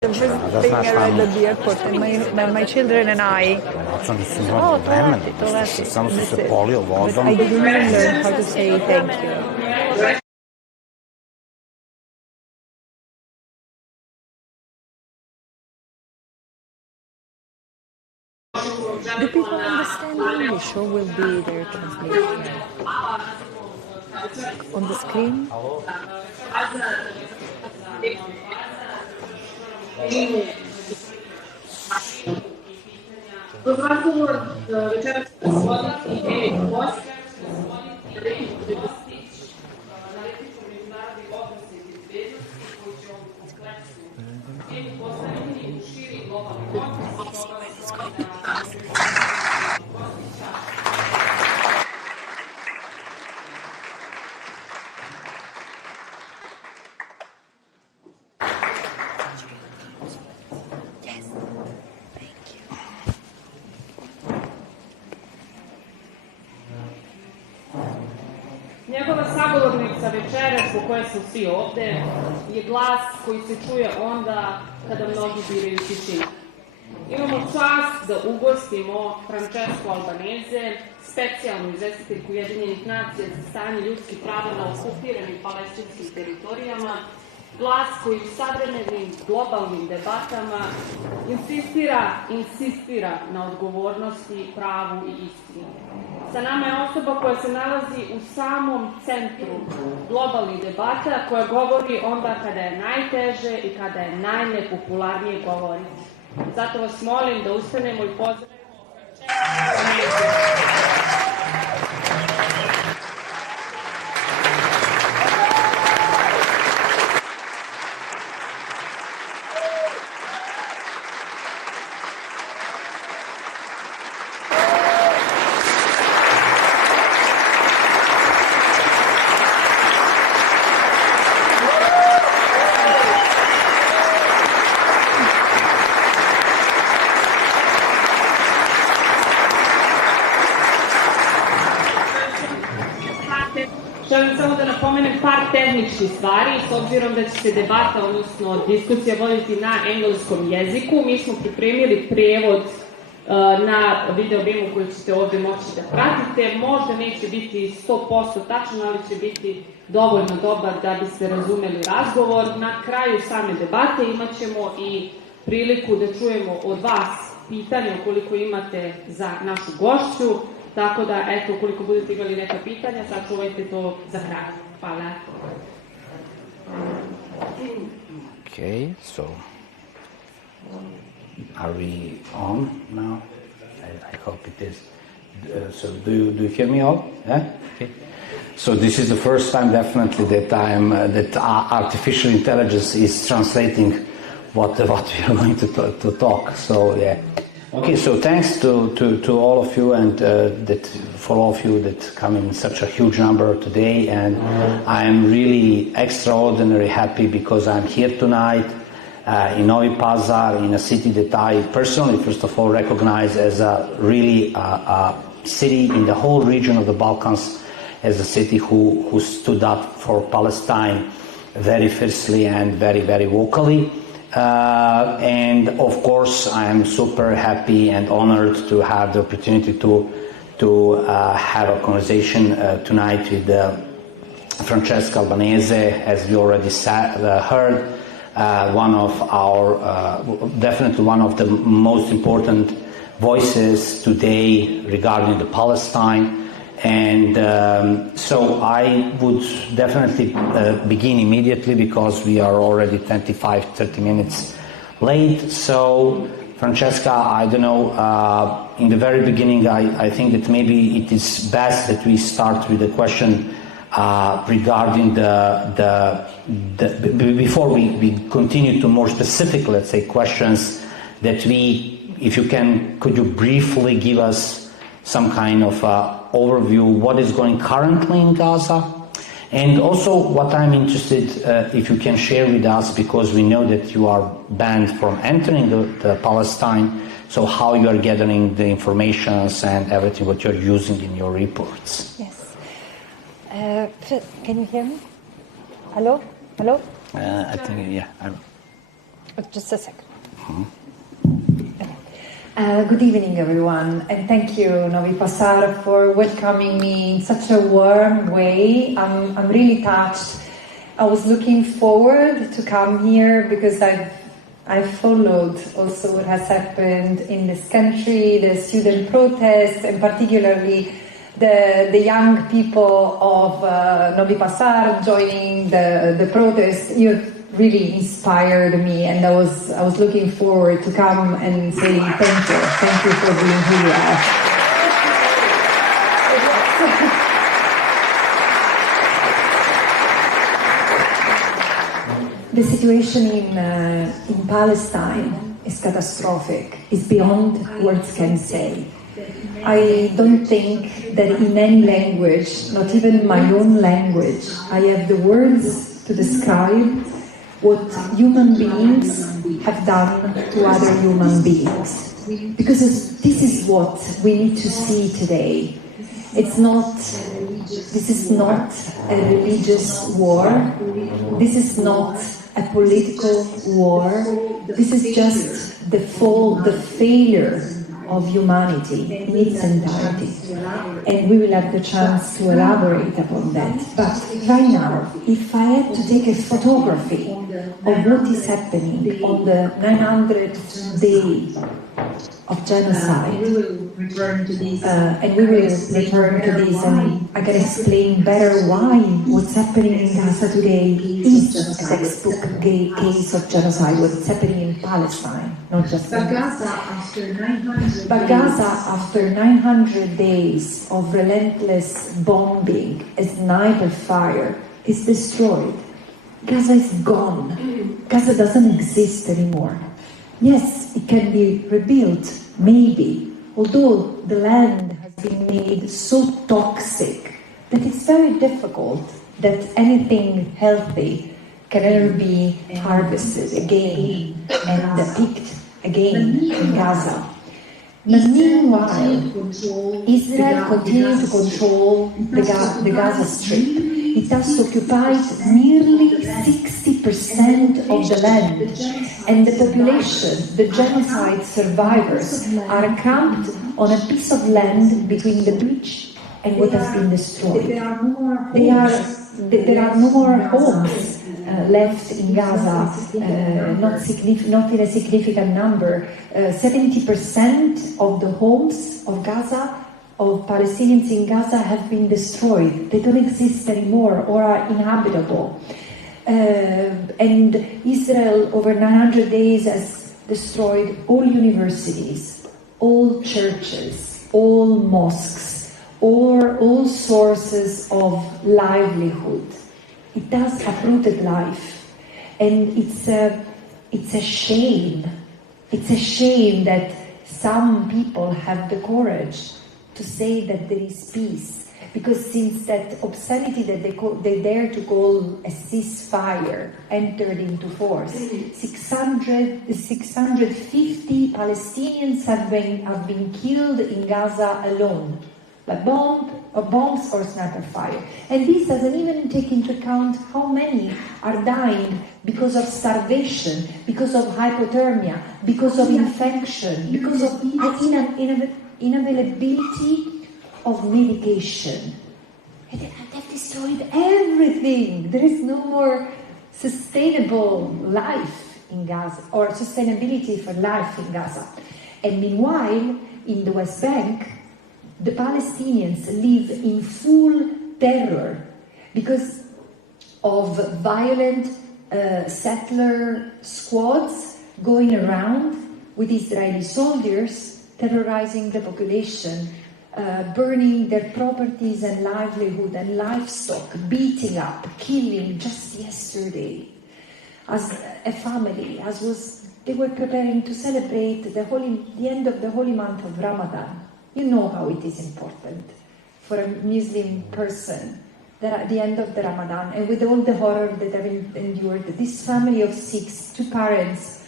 Visiting around at the airport, and my children and I. Samo su se polio vodom. I didn't even learn how to say thank you. Do people understand English, or will be their translation on the screen? Kroz razgovor večeras će se voditi Emir Ličina, analitičar međunarodnih odnosa i bezbednosti, koji će ovu kompleksnu temu postaviti u širi globalni kontekst. Njegova sagovornica večeras, po koje su svi ovde, je glas koji se čuje onda kada mnogi biraju tišinu. Imamo čast da ugostimo Francesku Albaneze, specijalnu izvestiteljku Ujedinjenih nacija za stanje ljudskih prava na okupiranim palestinskim teritorijama, glas koji u savremenim globalnim debatama insistira na odgovornosti, pravu i istini. Sa nama je osoba koja se nalazi u samom centru globalnih debata, koja govori onda kada je najteže i kada je najnepopularnije govoriti. Zato vas molim da ustanemo i pozdravimo Francesku. Želim samo da napomenem par tehničkih stvari, s obzirom da će se debata, odnosno diskusija voditi na engleskom jeziku. Mi smo pripremili prevod na video bimu koji ćete ovde moći da pratite. Možda neće biti 100% tačno, ali će biti dovoljno dobar da biste razumeli razgovor. Na kraju same debate imat ćemo i priliku da čujemo od vas pitanje ukoliko imate za našu gošću. Tako da, eto, ukoliko budete imali neka pitanja, sačuvajte to za kraj. Hvala. Okay, so are we on now? I hope it is. So do you hear me all? Yeah? Okay. So this is the first time definitely that artificial intelligence is translating what we are going to talk. So yeah. Okay, so thanks to all of you and for all of you that come in such a huge number today, and I'm really extraordinarily happy because I'm here tonight in Novom Pazaru, in a city that I personally, first of all, recognize as a really city in the whole region of the Balkans, as a city who stood up for Palestine very fiercely and very, very vocally. And of course, I am super happy and honored to have the opportunity to have a conversation tonight with Francesca Albanese, as we already heard, one of our, definitely one of the most important voices today regarding the Palestine. And so I would definitely begin immediately because we are already 25-30 minutes late. So Francesca, I don't know, in the very beginning I think that maybe it is best that we start with a question regarding before we continue to more specific, let's say, questions that if you can, could you briefly give us some kind of overview what is going currently in Gaza, and also what I'm interested if you can share with us, because we know that you are banned from entering the Palestine, so how you are gathering the informations and everything what you're using in your reports. Yes. Can you hear me? Hello? I think, yeah. Just a second. Good evening, everyone, and thank you, Novom Pazaru, for welcoming me in such a warm way. I'm really touched. I was looking forward to come here because I've followed also what has happened in this country, the student protests, and particularly the young people of Novom Pazaru joining the protests. You really inspired me, and I was looking forward to come and say thank you for being who you are. The situation in Palestine is catastrophic. It's beyond words can say. I don't think that in any language, not even my own language, I have the words to describe what human beings have done to other human beings. Because this is what we need to see today. This is not a religious war. This is not a political war. This is just the failure of humanity in its entirety. And we will have the chance to elaborate upon that. But right now, if I had to take a photography of what is happening on the 900th day of genocide, and we will return to this, and I can explain better why what's happening in Gaza today is a textbook case of genocide, what's happening in Palestine, not just in Gaza. But Gaza, after 900 days of relentless bombing, a sniper fire, is destroyed. Gaza is gone. Gaza doesn't exist anymore. Yes, it can be rebuilt, maybe, although the land has been made so toxic that it's very difficult that anything healthy can ever be harvested again and picked again in Gaza. But meanwhile, Israel continues to control the Gaza Strip. It has occupied nearly 60% of the land, and the population, the genocide survivors, are camped on a piece of land between the beach and what has been destroyed. There are no more homes left in Gaza, not in a significant number. 70% of the homes of Gaza, of Palestinians in Gaza, have been destroyed. They don't exist anymore or are inhabitable. And Israel, over 900 days, has destroyed all universities, all churches, all mosques, or all sources of livelihood. It has uprooted life, and it's a shame. It's a shame that some people have the courage to say that there is peace, because since that obscenity that they dare to call a ceasefire entered into force, 650 Palestinians have been killed in Gaza alone, by bombs or sniper fire. And this doesn't even take into account how many are dying because of starvation, because of hypothermia, because of infection, because of inavailability of medication. And they've destroyed everything. There is no more sustainable life in Gaza, or sustainability for life in Gaza. And meanwhile, in the West Bank, the Palestinians live in full terror because of violent settler squads going around with Israeli soldiers terrorizing the population, burning their properties and livelihood and livestock, beating up, killing. Just yesterday, as a family, they were preparing to celebrate the end of the holy month of Ramadan. You know how it is important for a Muslim person that at the end of the Ramadan, and with all the horror that I've endured, this family of 6, 2 parents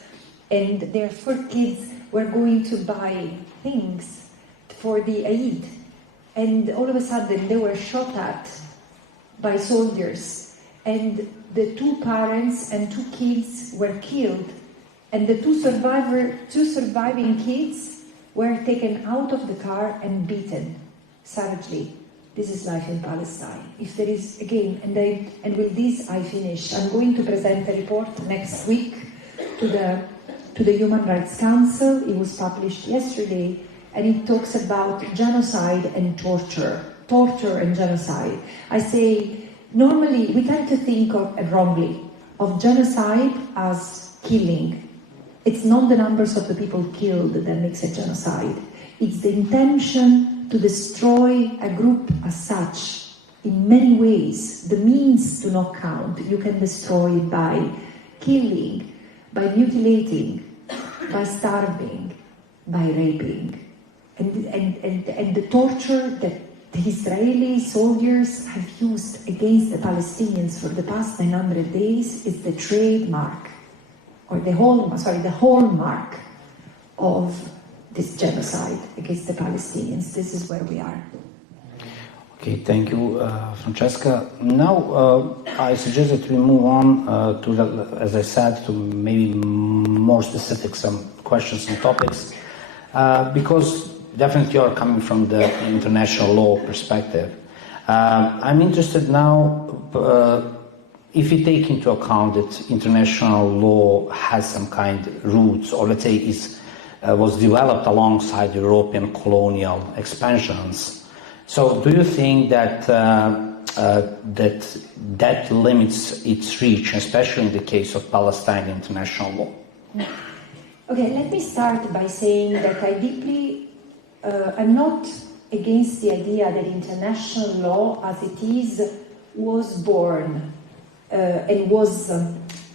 and their 4 kids were going to buy things for the Eid, and all of a sudden they were shot at by soldiers, and the 2 parents and 2 kids were killed and the two surviving kids were taken out of the car and beaten savagely. This is life in Palestine. If there is, again, and with this I finish, I'm going to present a report next week to the Human Rights Council. It was published yesterday, and it talks about genocide and torture and genocide. I say, normally we tend to think of, wrongly, of genocide as killing. It's not the numbers of the people killed that makes a genocide. It's the intention to destroy a group as such. In many ways, the means do not count. You can destroy it by killing, by mutilating, by starving, by raping. And the torture that the Israeli soldiers have used against the Palestinians for the past 900 days is the trademark, or the hallmark of this genocide against the Palestinians. This is where we are. Okay, thank you, Francesca. Now, I suggest that we move on to, as I said, to maybe more specific some questions and topics, because definitely you are coming from the international law perspective. I'm interested now, if you take into account that international law has some kind of roots, or let's say was developed alongside European colonial expansions. So do you think that that limits its reach, especially in the case of Palestine international law? Okay, let me start by saying that I'm not against the idea that international law as it is was born and was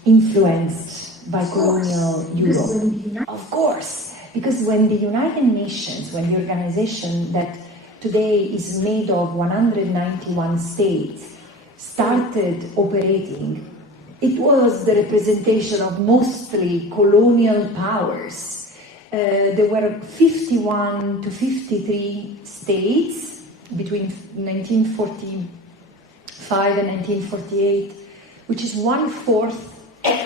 influenced by colonial Europe. Of course, because when the United Nations, when the organization that today is made of 191 states, started operating, it was the representation of mostly colonial powers. There were 51 to 53 states between 1945 and 1948, which is 1/4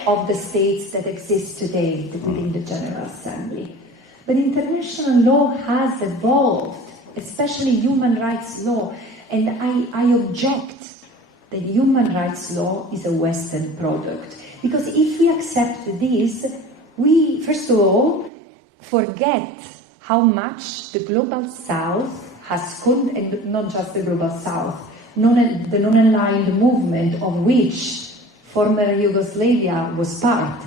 of the states that exist today within the General Assembly. But international law has evolved, especially human rights law, and I object that human rights law is a Western product. Because if we accept this, we, first of all, forget how much the Global South has, and not just the Global South, the non-aligned movement of which former Yugoslavia was part.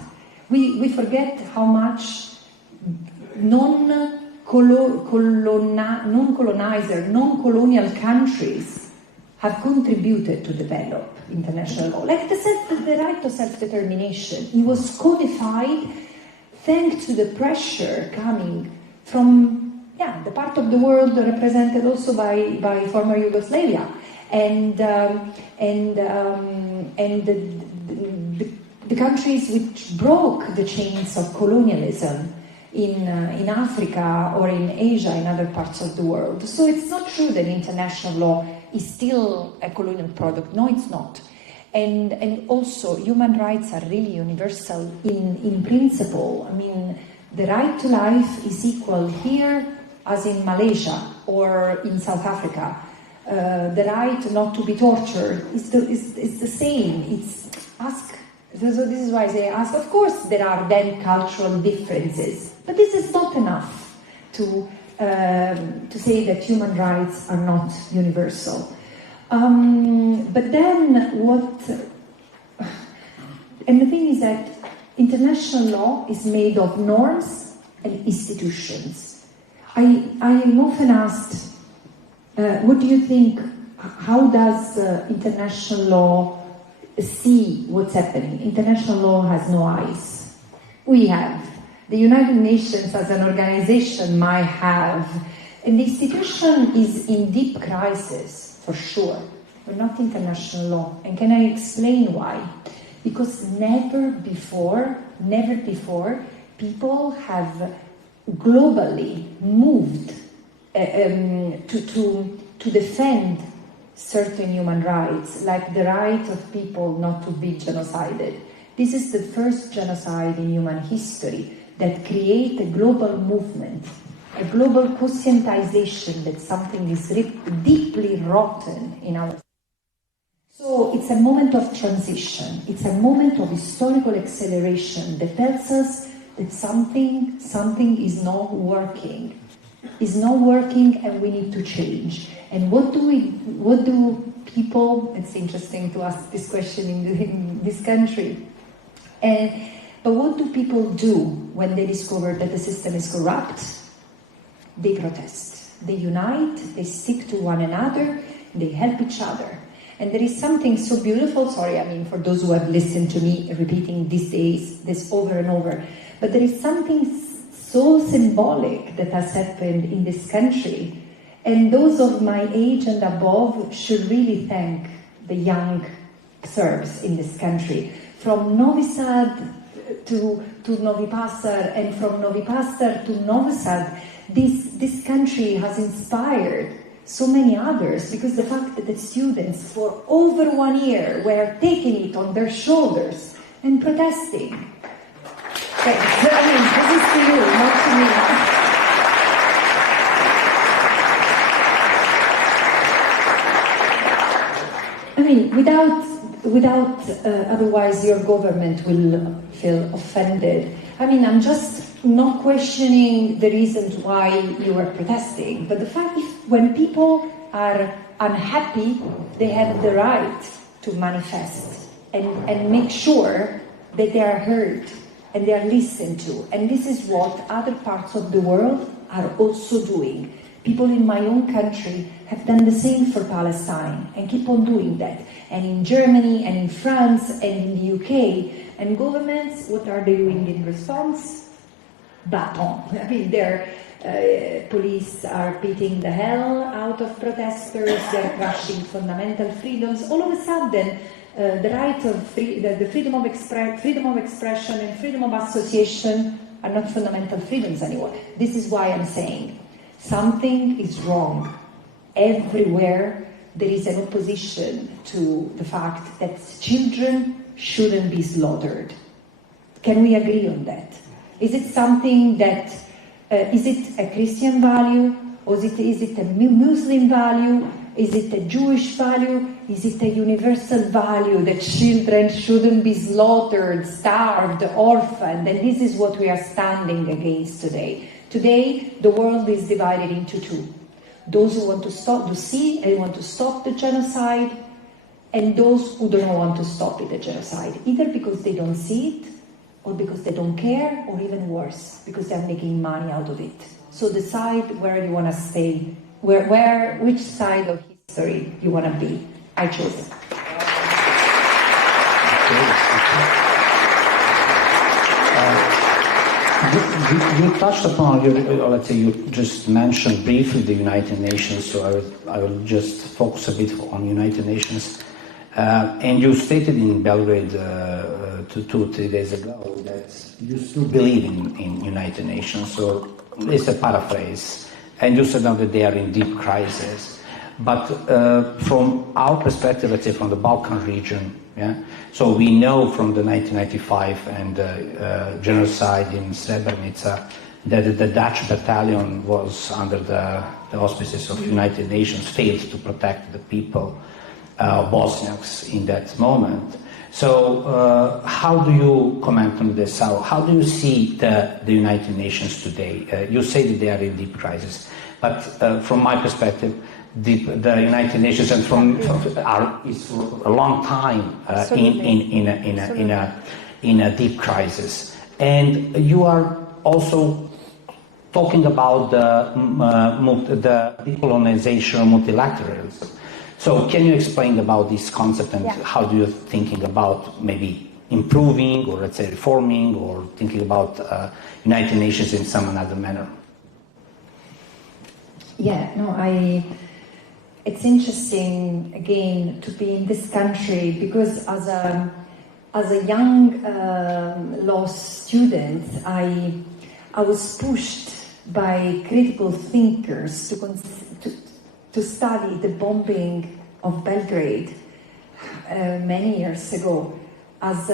We forget how much non-colonial countries have contributed to develop international law. Like the right to self-determination, it was codified thanks to the pressure coming from the part of the world represented also by former Yugoslavia, and the countries which broke the chains of colonialism in Africa or in Asia, in other parts of the world. So it's not true that international law is still a colonial product. No, it's not. And also, human rights are really universal in principle. I mean, the right to life is equal here as in Malaysia or in South Africa. The right not to be tortured is the same. So this is why I say ask. Of course, there are then cultural differences, but this is not enough to say that human rights are not universal. But then and the thing is that international law is made of norms and institutions. I am often asked, what do you think, how does international law see what's happening? International law has no eyes. We have. The United Nations as an organization might have. And the institution is in deep crisis, for sure, but not international law. And can I explain why? Because never before, people have globally moved to defend certain human rights, like the right of people not to be genocided, This is the first genocide in human history that creates a global movement, a global conscientization that something is deeply rotten in our. So it's a moment of transition. It's a moment of historical acceleration that tells us that something is not working. Is not working, and we need to change. And what do people? It's interesting to ask this question in this country. But what do people do when they discover that the system is corrupt? They protest. They unite. They stick to one another. They help each other. And there is something so beautiful. Sorry, I mean, for those who have listened to me repeating these days this over and over, but there is something so symbolic that has happened in this country, and those of my age and above should really thank the young Serbs in this country. From Novi Sad to Novi Pazar, and from Novi Pazar to Novi Sad, this country has inspired so many others, because the fact that the students for over 1 year were taking it on their shoulders and protesting. Okay, so, I mean, this is to you, not to me. I mean, without otherwise your government will feel offended. I mean, I'm just not questioning the reasons why you are protesting, but the fact is, when people are unhappy, they have the right to manifest and make sure that they are heard and they are listened to. And this is what other parts of the world are also doing. People in my own country have done the same for Palestine and keep on doing that. And in Germany and in France and in the UK. And governments, what are they doing in response? Baton. I mean, their police are beating the hell out of protesters, they're crushing fundamental freedoms. All of a sudden, the right of the freedom of expression and freedom of association are not fundamental freedoms anymore. This is why I'm saying something is wrong. Everywhere there is an opposition to the fact that children shouldn't be slaughtered. Can we agree on that? Is it something that, is it a Christian value, or is it a Muslim value? Is it a Jewish value? Is it a universal value that children shouldn't be slaughtered, starved, orphaned? And this is what we are standing against today. Today, the world is divided into two. Those who want to see and want to stop the genocide, and those who don't want to stop the genocide, either because they don't see it, or because they don't care, or even worse, because they're making money out of it. So decide where you want to stay, which side of history you want to be. I chose it. You touched upon, let's say, you just mentioned briefly the United Nations, so I will just focus a bit on United Nations. And you stated in Belgrade 2-3 days ago that you still believe in United Nations, so it's a paraphrase. And you said now that they are in deep crisis. But from our perspective, let's say from the Balkan region, yeah. So we know from the 1995 and genocide in Srebrenica that the Dutch battalion was under the auspices of United Nations, failed to protect the people, Bosniaks, in that moment. So how do you comment on this? How do you see the United Nations today? You say that they are in deep crisis, but from my perspective, the United Nations and is for a long time in a deep crisis, and you are also talking about the decolonization or multilateralism. So can you explain about this concept and how do you thinking about maybe improving or let's say reforming or thinking about United Nations in some another manner? Yeah, no, it's interesting again to be in this country because as a young law student, I was pushed by critical thinkers to study the bombing of Belgrade many years ago. as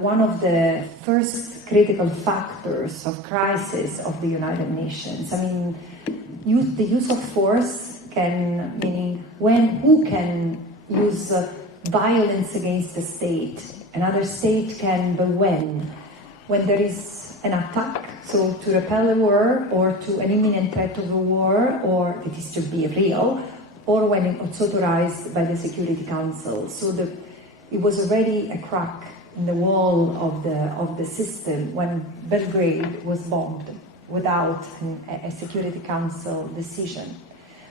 one of the first critical factors of crisis of the United Nations. I mean, the use of force can, meaning who can use violence against the state. Another state can, but when there is an attack, so to repel a war or to an imminent threat of a war, or it is to be real, or when it's authorized by the Security Council. So it was already a crack in the wall of the system when Belgrade was bombed without a Security Council decision.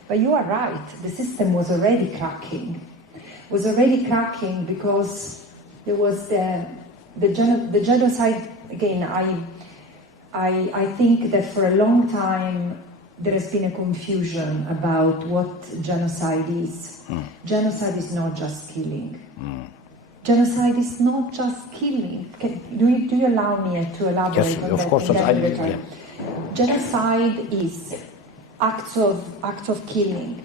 But you are right, the system was already cracking. It was already cracking because there was the genocide. Again, I think that for a long time there has been a confusion about what genocide is. Genocide is not just killing. Genocide is not just killing. Do you allow me to elaborate? Yes, on of that? course. Yeah. Genocide is acts of killing,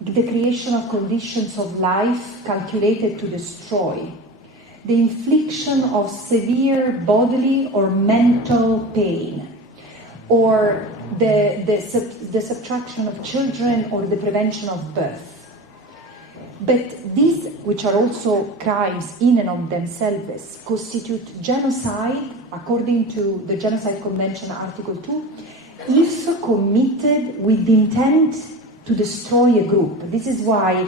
the creation of conditions of life calculated to destroy, the infliction of severe bodily or mental pain, or the subtraction of children or the prevention of birth. But these, which are also crimes in and of themselves, constitute genocide, according to the Genocide Convention, Article 2, if committed with the intent to destroy a group. This is why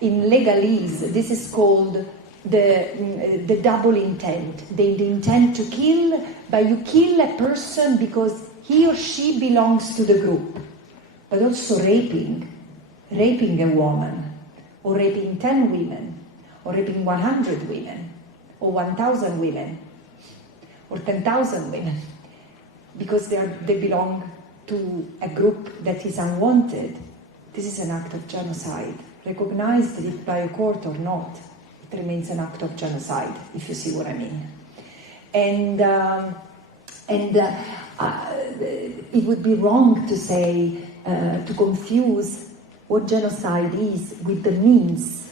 in legalese this is called the double intent. The intent to kill, but you kill a person because he or she belongs to the group. But also raping a woman, or raping 10 women, or raping 100 women, or 1,000 women, or 10,000 women, because they belong to a group that is unwanted. This is an act of genocide. Recognized it by a court or not, it remains an act of genocide, if you see what I mean. And it would be wrong to say, to confuse what genocide is with the means.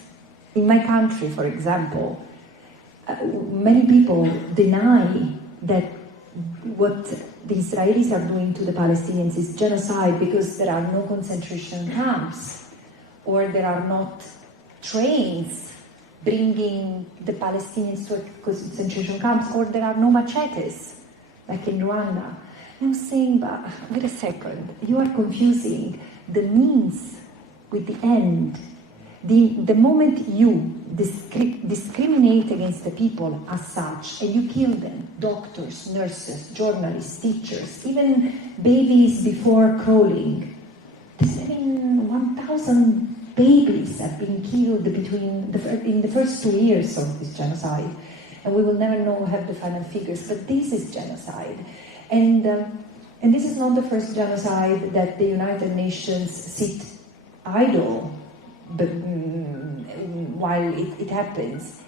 In my country, for example, many people deny that what the Israelis are doing to the Palestinians is genocide because there are no concentration camps, or there are not trains bringing the Palestinians to concentration camps, or there are no machetes, like in Rwanda. I'm saying, but wait a second, you are confusing the means with the end. The moment you discriminate against the people as such, and you kill them, doctors, nurses, journalists, teachers, even babies before crawling. I mean, 1,000 babies have been killed in the first 2 years of this genocide, and we will never have the final figures, but this is genocide. And this is not the first genocide that the United Nations sit idle, but while it happens.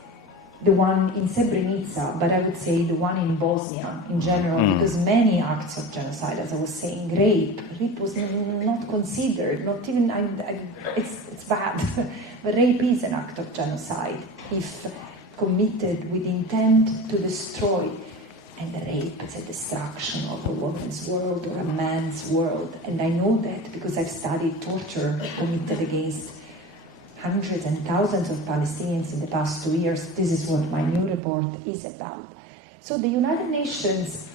The one in Srebrenica, but I would say the one in Bosnia in general, because many acts of genocide, as I was saying, rape was not considered, not even, it's bad, but rape is an act of genocide if committed with intent to destroy. And the rape is a destruction of a woman's world or a man's world. And I know that because I've studied torture committed against hundreds and thousands of Palestinians in the past 2 years. This is what my new report is about. So the United Nations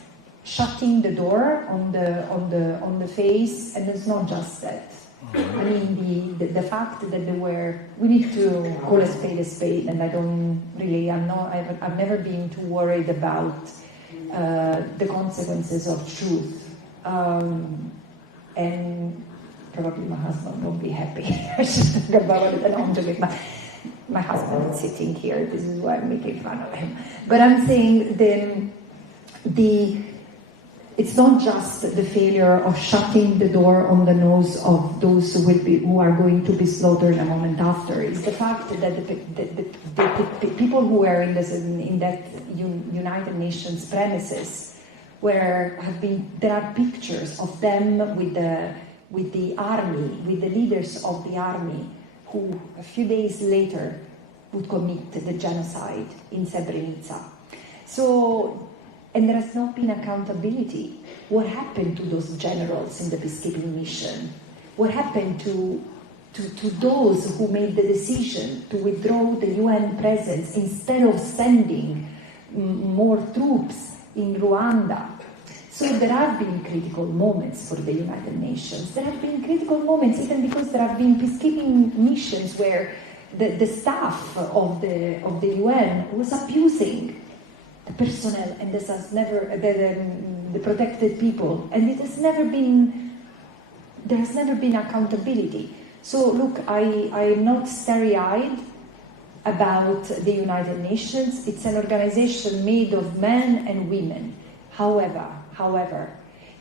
shutting the door on the face, and it's not just that. I mean, the fact that we need to call a spade, and I've never been too worried about the consequences of truth, and probably my husband won't be happy. I should talk about it, and I'm joking. My husband is sitting here. This is why I'm making fun of him. But I'm saying it's not just the failure of shutting the door on the nose of those who are going to be slaughtered a moment after. It's the fact that the people who were in that United Nations premises there are pictures of them with the army, with the leaders of the army, who a few days later would commit the genocide in Srebrenica. So, and there has not been accountability. What happened to those generals in the peacekeeping mission? What happened to those who made the decision to withdraw the UN presence instead of sending more troops in Rwanda? So there have been critical moments for the United Nations. There have been critical moments even because there have been peacekeeping missions where the staff of the UN was abusing the personnel, and this has never the protected people, and there has never been accountability. So look, I am not starry-eyed about the United Nations. It's an organization made of men and women. However,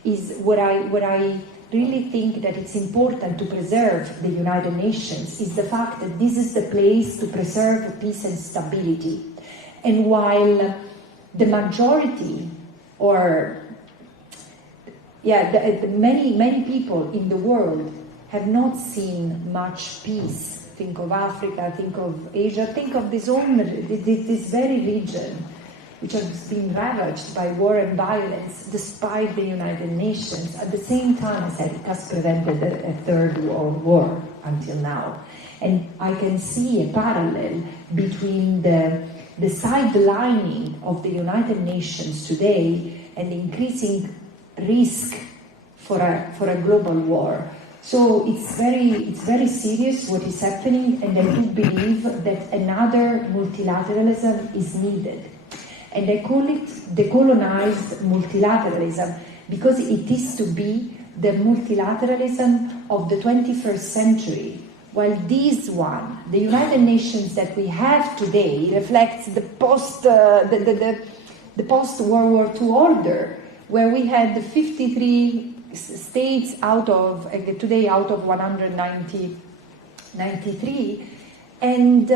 is what I really think that it's important to preserve the United Nations is the fact that this is the place to preserve peace and stability. And while the majority, many people in the world have not seen much peace. Think of Africa, think of Asia, think of this very region, which has been ravaged by war and violence, despite the United Nations. At the same time, I said, it has prevented a third world war until now. And I can see a parallel between the sidelining of the United Nations today and the increasing risk for a global war. So it's very serious what is happening, and I do believe that another multilateralism is needed. And I call it decolonized multilateralism because it is to be the multilateralism of the 21st century. While this one, the United Nations that we have today, reflects the post-World War II order, where we had 53 states out of 193. And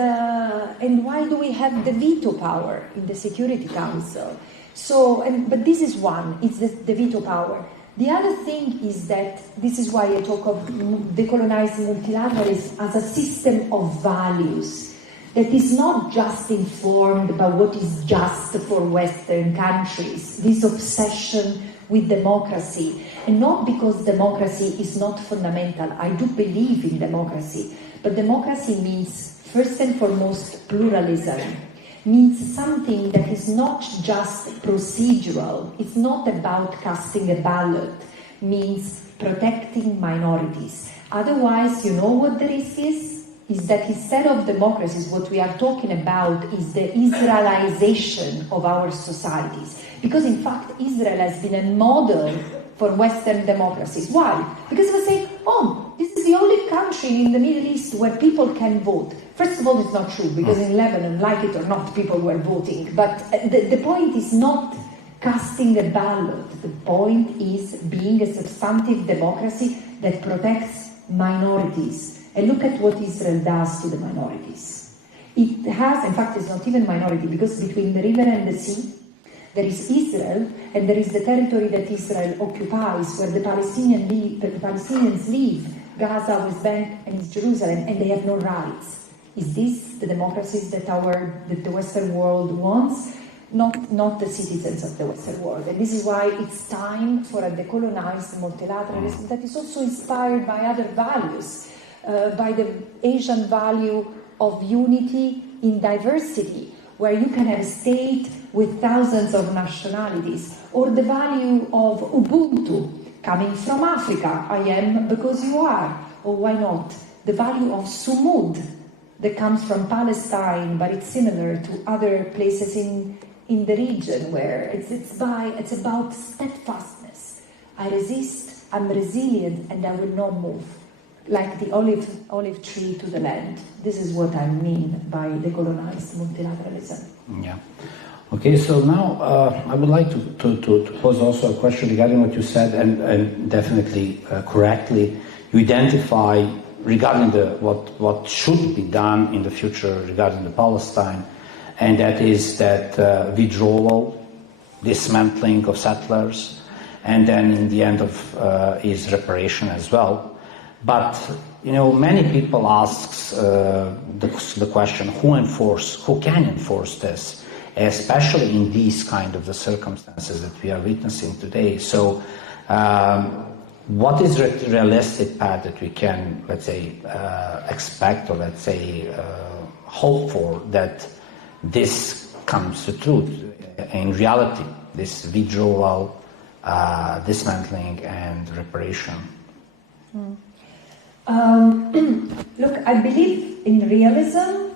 why do we have the veto power in the Security Council? So, but this is one, it's the veto power. The other thing is that this is why I talk of decolonized multilateralism as a system of values that is not just informed by what is just for Western countries, this obsession with democracy, and not because democracy is not fundamental. I do believe in democracy, but democracy means first and foremost pluralism, means something that is not just procedural, it's not about casting a ballot, means protecting minorities. Otherwise, you know what the risk is that instead of democracies, what we are talking about is the Israelization of our societies. Because in fact, Israel has been a model for Western democracies. Why? Because they say, oh, this is the only country in the Middle East where people can vote. First of all, it's not true, because in Lebanon, like it or not, people were voting. But the point is not casting a ballot. The point is being a substantive democracy that protects minorities. And look at what Israel does to the minorities. It has, in fact, it's not even minority, because between the river and the sea, there is Israel, and there is the territory that Israel occupies, where the Palestinians live, Gaza, West Bank, and East Jerusalem, and they have no rights. Is this the democracies that the Western world wants? Not the citizens of the Western world. And this is why it's time for a decolonized multilateralism that is also inspired by other values, by the Asian value of unity in diversity, where you can have a state with thousands of nationalities, or the value of Ubuntu, coming from Africa, I am because you are, or why not? The value of Sumud, that comes from Palestine, but it's similar to other places in the region, where it's about steadfastness. I resist, I'm resilient, and I will not move. Like the olive tree to the land. This is what I mean by decolonized multilateralism. Yeah. Okay, so now I would like to pose also a question regarding what you said, and definitely correctly, you identify regarding what should be done in the future regarding the Palestine, and that is that withdrawal, dismantling of settlers, and then in the end of is reparation as well. But many people ask the question: who can enforce this, especially in these kind of the circumstances that we are witnessing today? So, what is the realistic path that we can, let's say, expect, or let's say, hope for that this comes to truth in reality? This withdrawal, dismantling, and reparation. Look, I believe in realism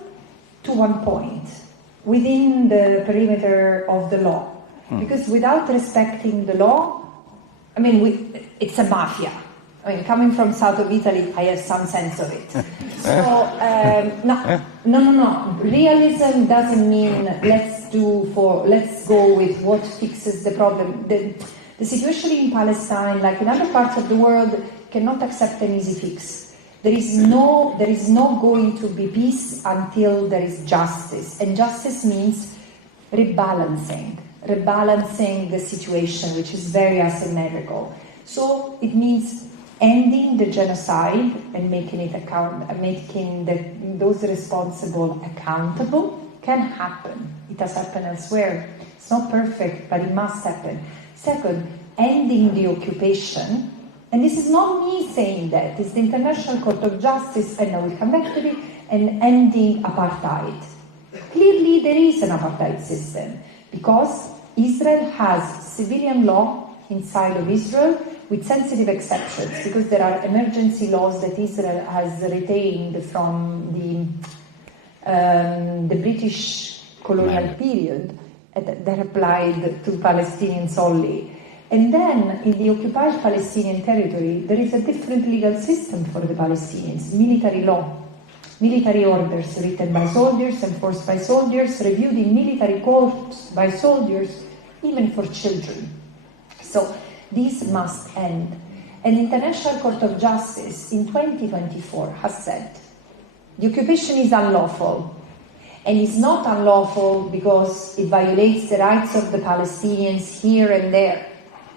to one point, within the perimeter of the law. Because without respecting the law, I mean, it's a mafia. I mean, coming from south of Italy, I have some sense of it. So, no. Realism doesn't mean let's go with what fixes the problem. The situation in Palestine, like in other parts of the world, cannot accept an easy fix. There is not going to be peace until there is justice. And justice means rebalancing the situation, which is very asymmetrical. So it means ending the genocide and making those responsible accountable. Can happen. It has happened elsewhere. It's not perfect, but it must happen. Second, ending the occupation. And this is not me saying that. It's the International Court of Justice, and I will come back to it, and ending apartheid. Clearly, there is an apartheid system because Israel has civilian law inside of Israel with sensitive exceptions, because there are emergency laws that Israel has retained from the British colonial period that applied to Palestinians only. And then in the occupied Palestinian territory, there is a different legal system for the Palestinians, military law. Military orders written by soldiers, enforced by soldiers, reviewed in military courts by soldiers, even for children. So this must end. And the International Court of Justice in 2024 has said the occupation is unlawful. And it's not unlawful because it violates the rights of the Palestinians here and there.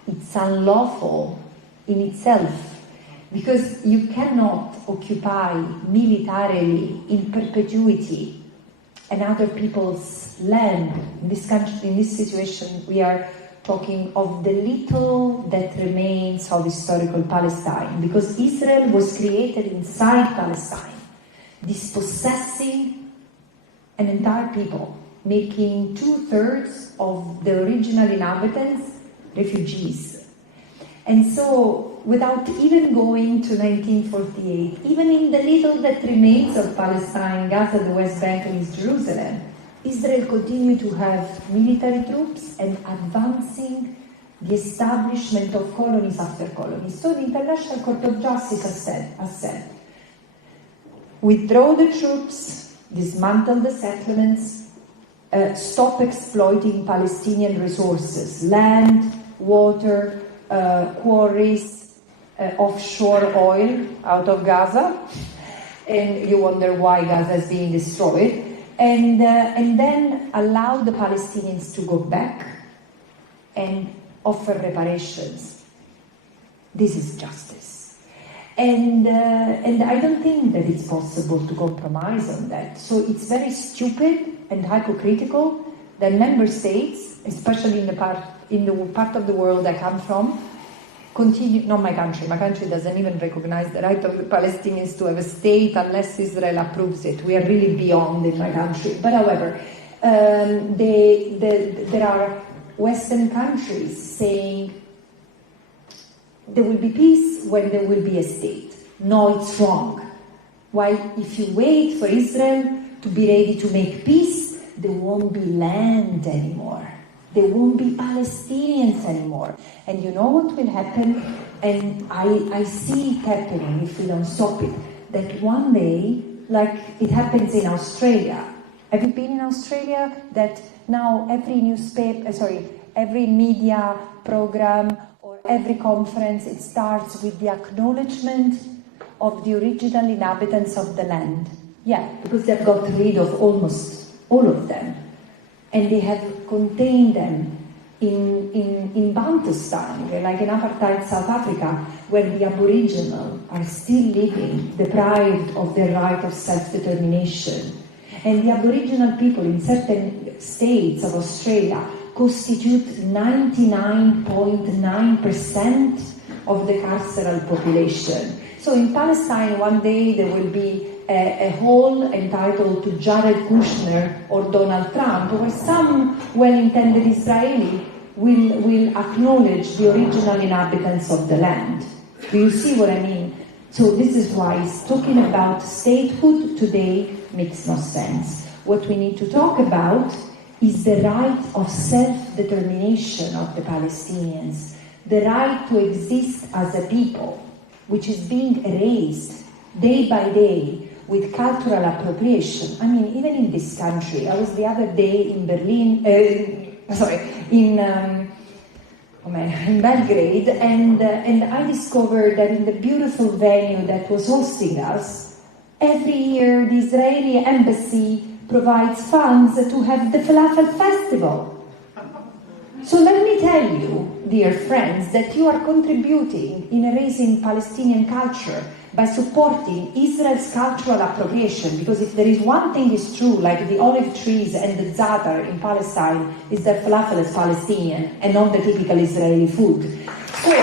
It's unlawful in itself, because you cannot occupy militarily in perpetuity another people's land. In this country, in this situation, we are talking of the little that remains of historical Palestine, because Israel was created inside Palestine, dispossessing an entire people, making 2/3 of the original inhabitants refugees. And so, without even going to 1948, even in the little that remains of Palestine, Gaza, the West Bank, and East Jerusalem, Israel continued to have military troops and advancing the establishment of colonies after colonies. So the International Court of Justice has said, withdraw the troops, dismantle the settlements, stop exploiting Palestinian resources, land, water, quarries, offshore oil out of Gaza, and you wonder why Gaza is being destroyed, and then allow the Palestinians to go back and offer reparations. This is justice. And I don't think that it's possible to compromise on that. So it's very stupid and hypocritical that member states, especially in the part of the world I come from, continue, not my country doesn't even recognize the right of the Palestinians to have a state unless Israel approves it. We are really beyond in my country. But however, there are Western countries saying there will be peace when there will be a state. No, it's wrong. While if you wait for Israel to be ready to make peace, there won't be land anymore. There won't be Palestinians anymore. And you know what will happen? And I see it happening if we don't stop it. That one day, like it happens in Australia. Have you been in Australia? That now every media program or every conference, it starts with the acknowledgement of the original inhabitants of the land. Yeah, because they've got rid of almost all of them. And they have contained them in Bantustan, like in apartheid South Africa. where the Aboriginal are still living deprived of their right of self-determination. And the Aboriginal people in certain states of Australia constitute 99.9% of the carceral population. So in Palestine, one day there will be a hall entitled to Jared Kushner or Donald Trump, where some well-intended Israeli will acknowledge the original inhabitants of the land. Do you see what I mean? So this is why talking about statehood today makes no sense. What we need to talk about is the right of self-determination of the Palestinians, the right to exist as a people, which is being erased day by day with cultural appropriation. I mean, even in this country, I was the other day in Berlin, in Belgrade, and I discovered that in the beautiful venue that was hosting us, every year the Israeli embassy provides funds to have the Falafel Festival. So let me tell you, dear friends, that you are contributing in erasing Palestinian culture by supporting Israel's cultural appropriation, because if there is one thing is true, like the olive trees and the za'atar in Palestine, is that falafel is Palestinian and not the typical Israeli food. So,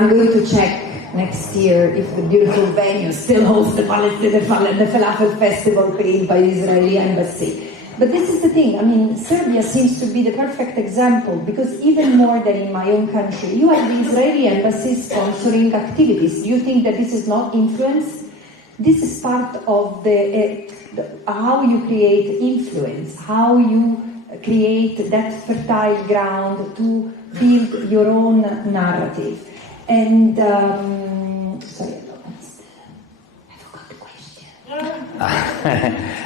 I'm going to check next year if the beautiful venue still holds the Falafel Festival paid by the Israeli embassy. But this is the thing, I mean, Serbia seems to be the perfect example, because even more than in my own country, you have the Israeli embassy sponsoring activities. Do you think that this is not influence? This is part of how you create influence, how you create that fertile ground to build your own narrative. And, sorry, I forgot the question.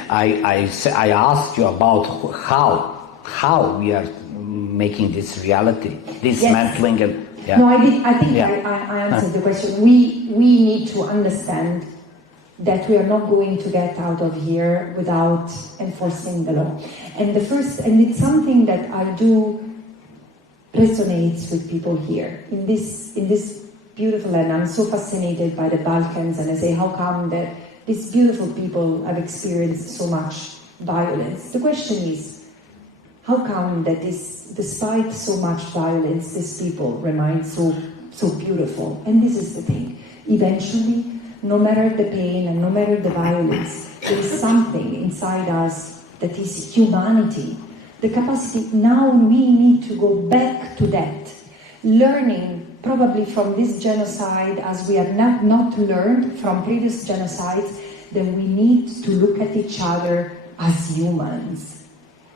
I asked you about how we are making this reality, dismantling it. Yeah. No, I think I answered the question. We need to understand that we are not going to get out of here without enforcing the law. And it's something that I do resonates with people here in this beautiful land. I'm so fascinated by the Balkans, and I say, how come that these beautiful people have experienced so much violence? The question is, how come that despite so much violence, these people remain so beautiful? And this is the thing. Eventually, no matter the pain and no matter the violence, there is something inside us that is humanity. The capacity, now we need to go back to that, learning probably from this genocide, as we have not learned from previous genocides, that we need to look at each other as humans,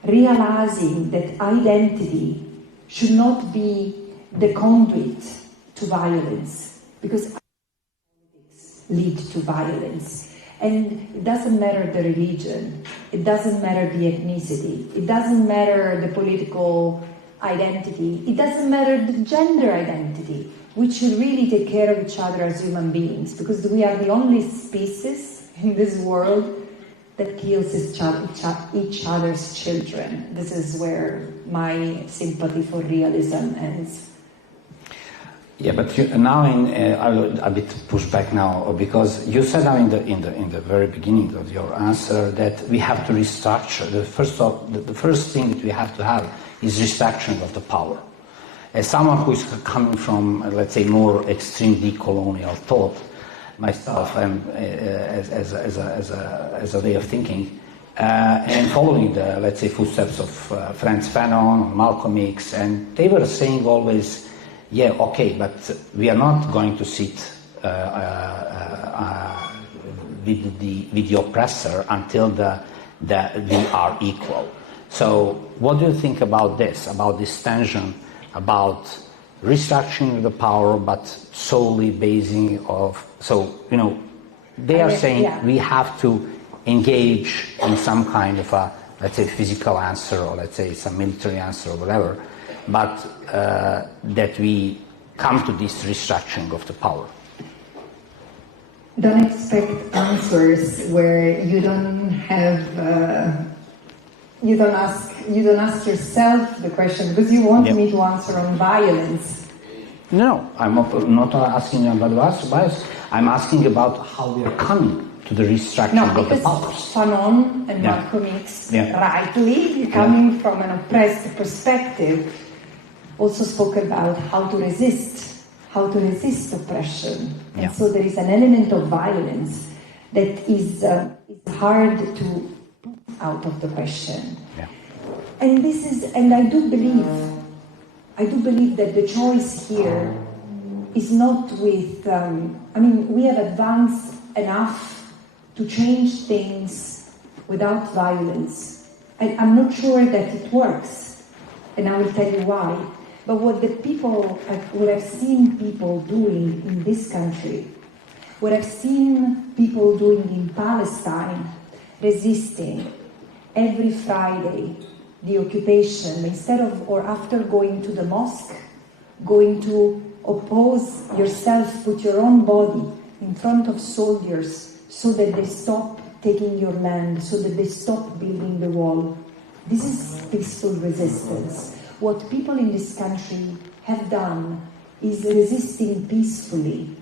realizing that identity should not be the conduit to violence, because politics lead to violence. And it doesn't matter the religion, it doesn't matter the ethnicity, it doesn't matter the political identity, it doesn't matter the gender identity. We should really take care of each other as human beings, because we are the only species in this world that kills each other's children. This is where my sympathy for realism ends. Yeah, but now I will a bit push back now, because you said now in the very beginning of your answer that we have to restructure. The first thing that we have to have is restructuring of the power. As someone who is coming from, let's say, more extreme decolonial thought, myself, and as a way of thinking, and following the, let's say, footsteps of Frantz Fanon, Malcolm X, and they were saying always, yeah, okay, but we are not going to sit with the oppressor until we are equal. So what do you think about this tension, about restructuring the power, but solely basing of, they are saying we have to engage in some kind of a, let's say, physical answer, or let's say some military answer or whatever, but that we come to this restructuring of the power. Don't expect answers where you don't have you don't ask yourself the question, because you want me to answer on violence. No, I'm not asking about violence. I'm asking about how we are coming to the restructuring of the powers. Fanon and Malcolm X, rightly, coming from an oppressed perspective, also spoke about how to resist oppression. And so there is an element of violence that is hard to put out of the question. And I do believe that the choice here is not with, we have advanced enough to change things without violence. I'm not sure that it works, and I will tell you why. But what I've seen people doing in this country, what I've seen people doing in Palestine, resisting every Friday the occupation, instead of or after going to the mosque, going to oppose yourself, put your own body in front of soldiers so that they stop taking your land, so that they stop building the wall. This is peaceful resistance. What people in this country have done is resisting peacefully.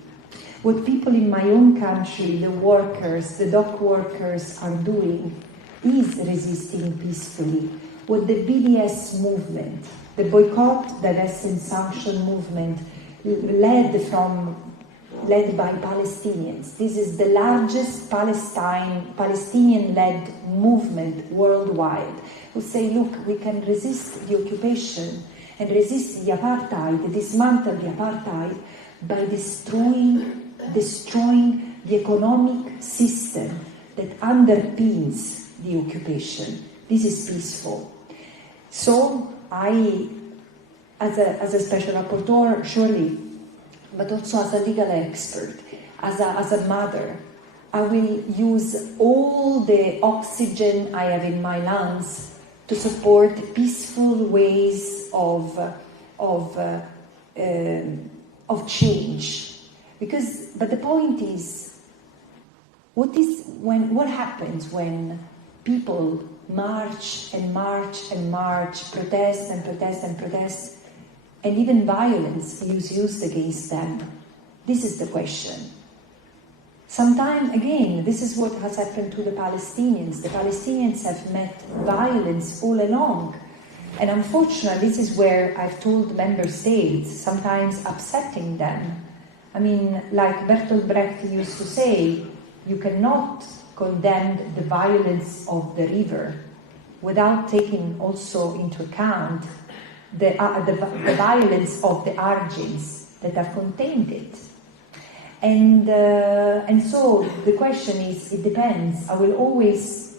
What people in my own country, the workers, the dock workers are doing is resisting peacefully. What the BDS movement, the boycott, divest and sanction movement, led by Palestinians. This is the largest Palestinian-led movement worldwide, who say, look, we can resist the occupation and resist the apartheid, dismantle the apartheid by destroying the economic system that underpins the occupation. This is peaceful. So I, as a special rapporteur, surely, but also as a legal expert, as a mother, I will use all the oxygen I have in my lungs to support peaceful ways of change. But the point is, what happens when people march and march and march, protest and protest and protest, and even violence is used against them? This is the question. Sometimes, again, this is what has happened to the Palestinians. The Palestinians have met violence all along. And unfortunately, this is where I've told member states, sometimes upsetting them. I mean, like Bertolt Brecht used to say, you cannot condemn the violence of the river without taking also into account the violence of the argins that have contained it. And so the question is, it depends. I will always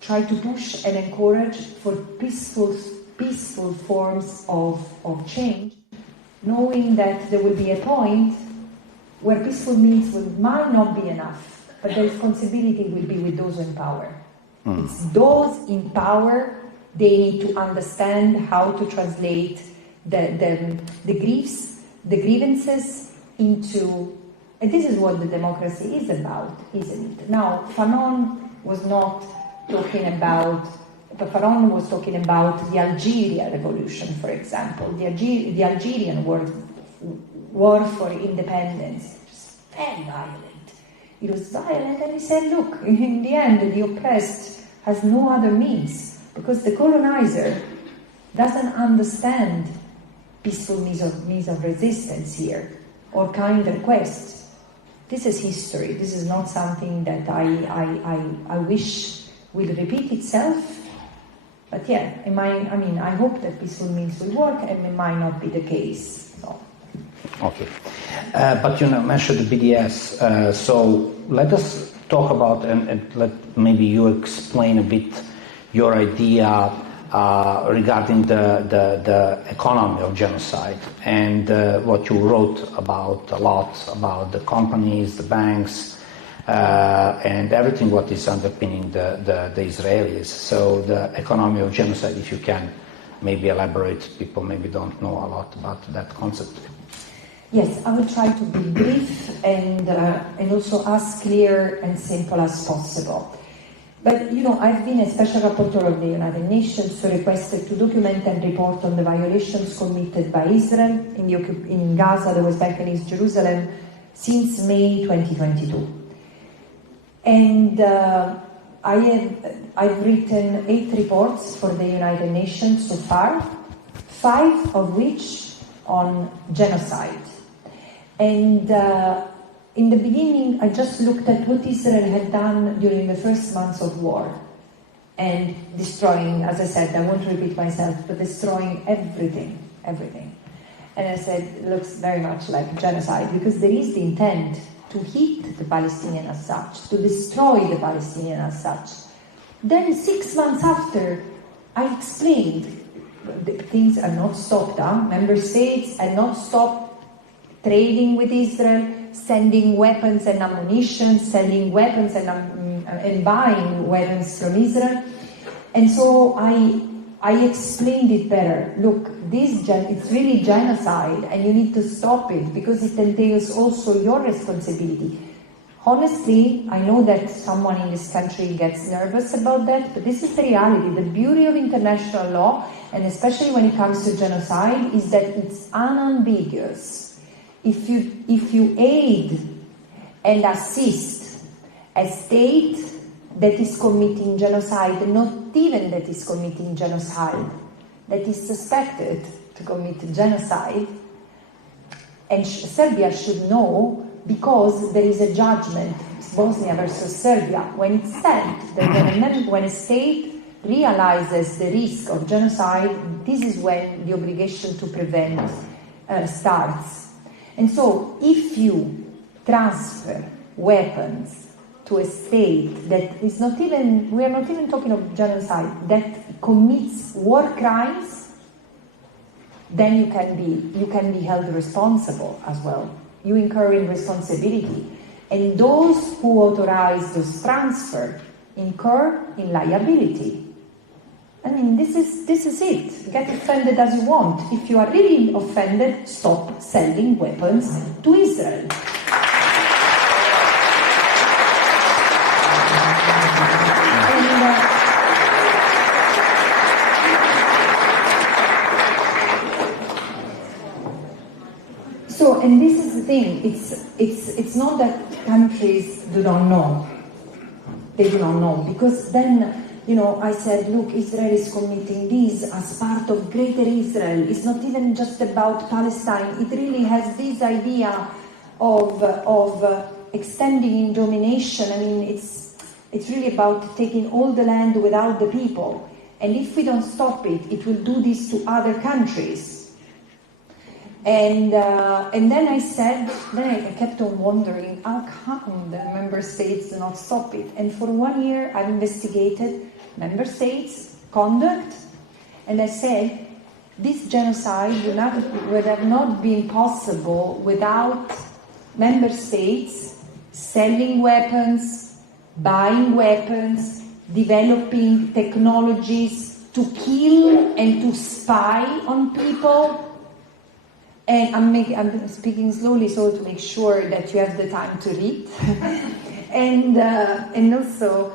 try to push and encourage for peaceful forms of change, knowing that there will be a point where peaceful means might not be enough, but the responsibility will be with those in power. It's those in power, they need to understand how to translate the grievances into, and this is what the democracy is about, isn't it? Now, Fanon was not talking about, Fanon was talking about the Algeria revolution, for example, the Algerian war for independence. It was very violent. It was violent, and he said, look, in the end, the oppressed has no other means, because the colonizer doesn't understand peaceful means of resistance here, or kind request. This is history. This is not something that I wish will repeat itself. But yeah, I hope that peaceful means will work, and it might not be the case. So. Okay. But you mentioned the BDS, so let us talk about, and let maybe you explain a bit your idea regarding the economy of genocide, and what you wrote about a lot, about the companies, the banks, and everything what is underpinning the Israelis. So the economy of genocide, if you can maybe elaborate, people maybe don't know a lot about that concept. Yes, I will try to be brief and also as clear and simple as possible. But, I've been a special rapporteur of the United Nations, so requested to document and report on the violations committed by Israel in Gaza, the West Bank and East Jerusalem, since May 2022. And I've written 8 reports for the United Nations so far, 5 of which on genocide. And in the beginning, I just looked at what Israel had done during the first months of war and destroying, as I said, I won't repeat myself, but destroying everything. And I said, it looks very much like genocide because there is the intent to hit the Palestinian as such, to destroy the Palestinian as such. Then 6 months after, I explained that things are not stopped. Member states are not stopped trading with Israel, sending weapons and ammunition, selling weapons and buying weapons from Israel. And so I explained it better. Look, it's really genocide and you need to stop it because it entails also your responsibility. Honestly, I know that someone in this country gets nervous about that, but this is the reality. The beauty of international law, and especially when it comes to genocide, is that it's unambiguous. If you aid and assist a state that is committing genocide, not even that is committing genocide, that is suspected to commit genocide, and Serbia should know because there is a judgment, Bosnia versus Serbia, when it said that when a state realizes the risk of genocide, this is when the obligation to prevent starts. And so if you transfer weapons to a state that is not even, we are not even talking of genocide, that commits war crimes, then you can be held responsible as well. You incur in responsibility. And those who authorize this transfer incur in liability. I mean, this is it. Get offended as you want. If you are really offended, stop selling weapons to Israel. And this is the thing. It's not that countries do not know. They do not know because then. I said, look, Israel is committing this as part of greater Israel. It's not even just about Palestine. It really has this idea of extending in domination. I mean, it's really about taking all the land without the people. And if we don't stop it, it will do this to other countries. And then I kept on wondering, how come the member states do not stop it? And for 1 year, I've investigated member states' conduct, and I said, this genocide would have not been possible without member states selling weapons, buying weapons, developing technologies to kill and to spy on people. And I'm speaking slowly so to make sure that you have the time to read. and also,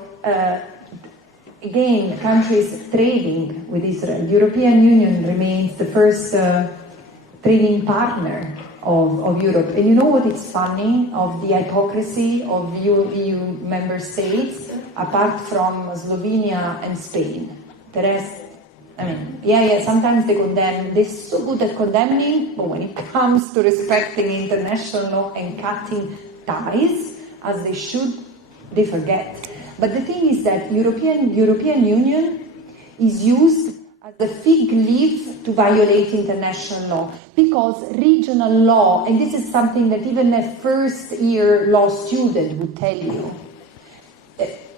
again, countries trading with Israel. The European Union remains the first trading partner of Europe. And you know what is funny of the hypocrisy of EU member states, apart from Slovenia and Spain? The rest, sometimes they condemn, they're so good at condemning, but when it comes to respecting international law and cutting ties, as they should, they forget. But the thing is that European Union is used as a fig leaf to violate international law, because regional law, and this is something that even a first-year law student would tell you,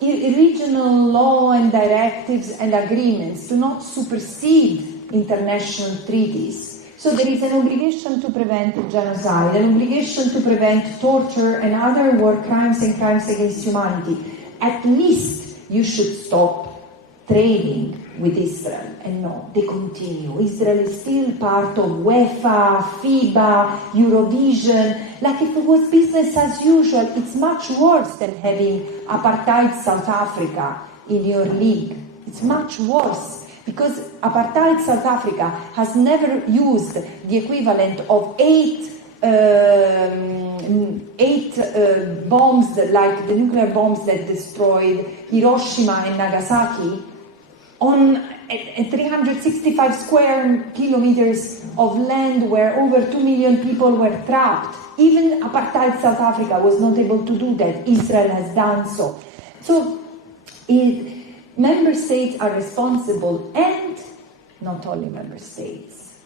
regional law and directives and agreements do not supersede international treaties. So there is an obligation to prevent genocide, an obligation to prevent torture and other war crimes and crimes against humanity. At least you should stop trading with Israel. And no, they continue. Israel is still part of UEFA, FIBA, Eurovision. Like if it was business as usual, it's much worse than having apartheid South Africa. in your league. It's much worse, because apartheid South Africa has never used the equivalent of eight bombs, like the nuclear bombs that destroyed Hiroshima and Nagasaki, on 365 square kilometers of land where over 2 million people were trapped. Even apartheid South Africa was not able to do that. Israel has done so. So member states are responsible, and not only member states,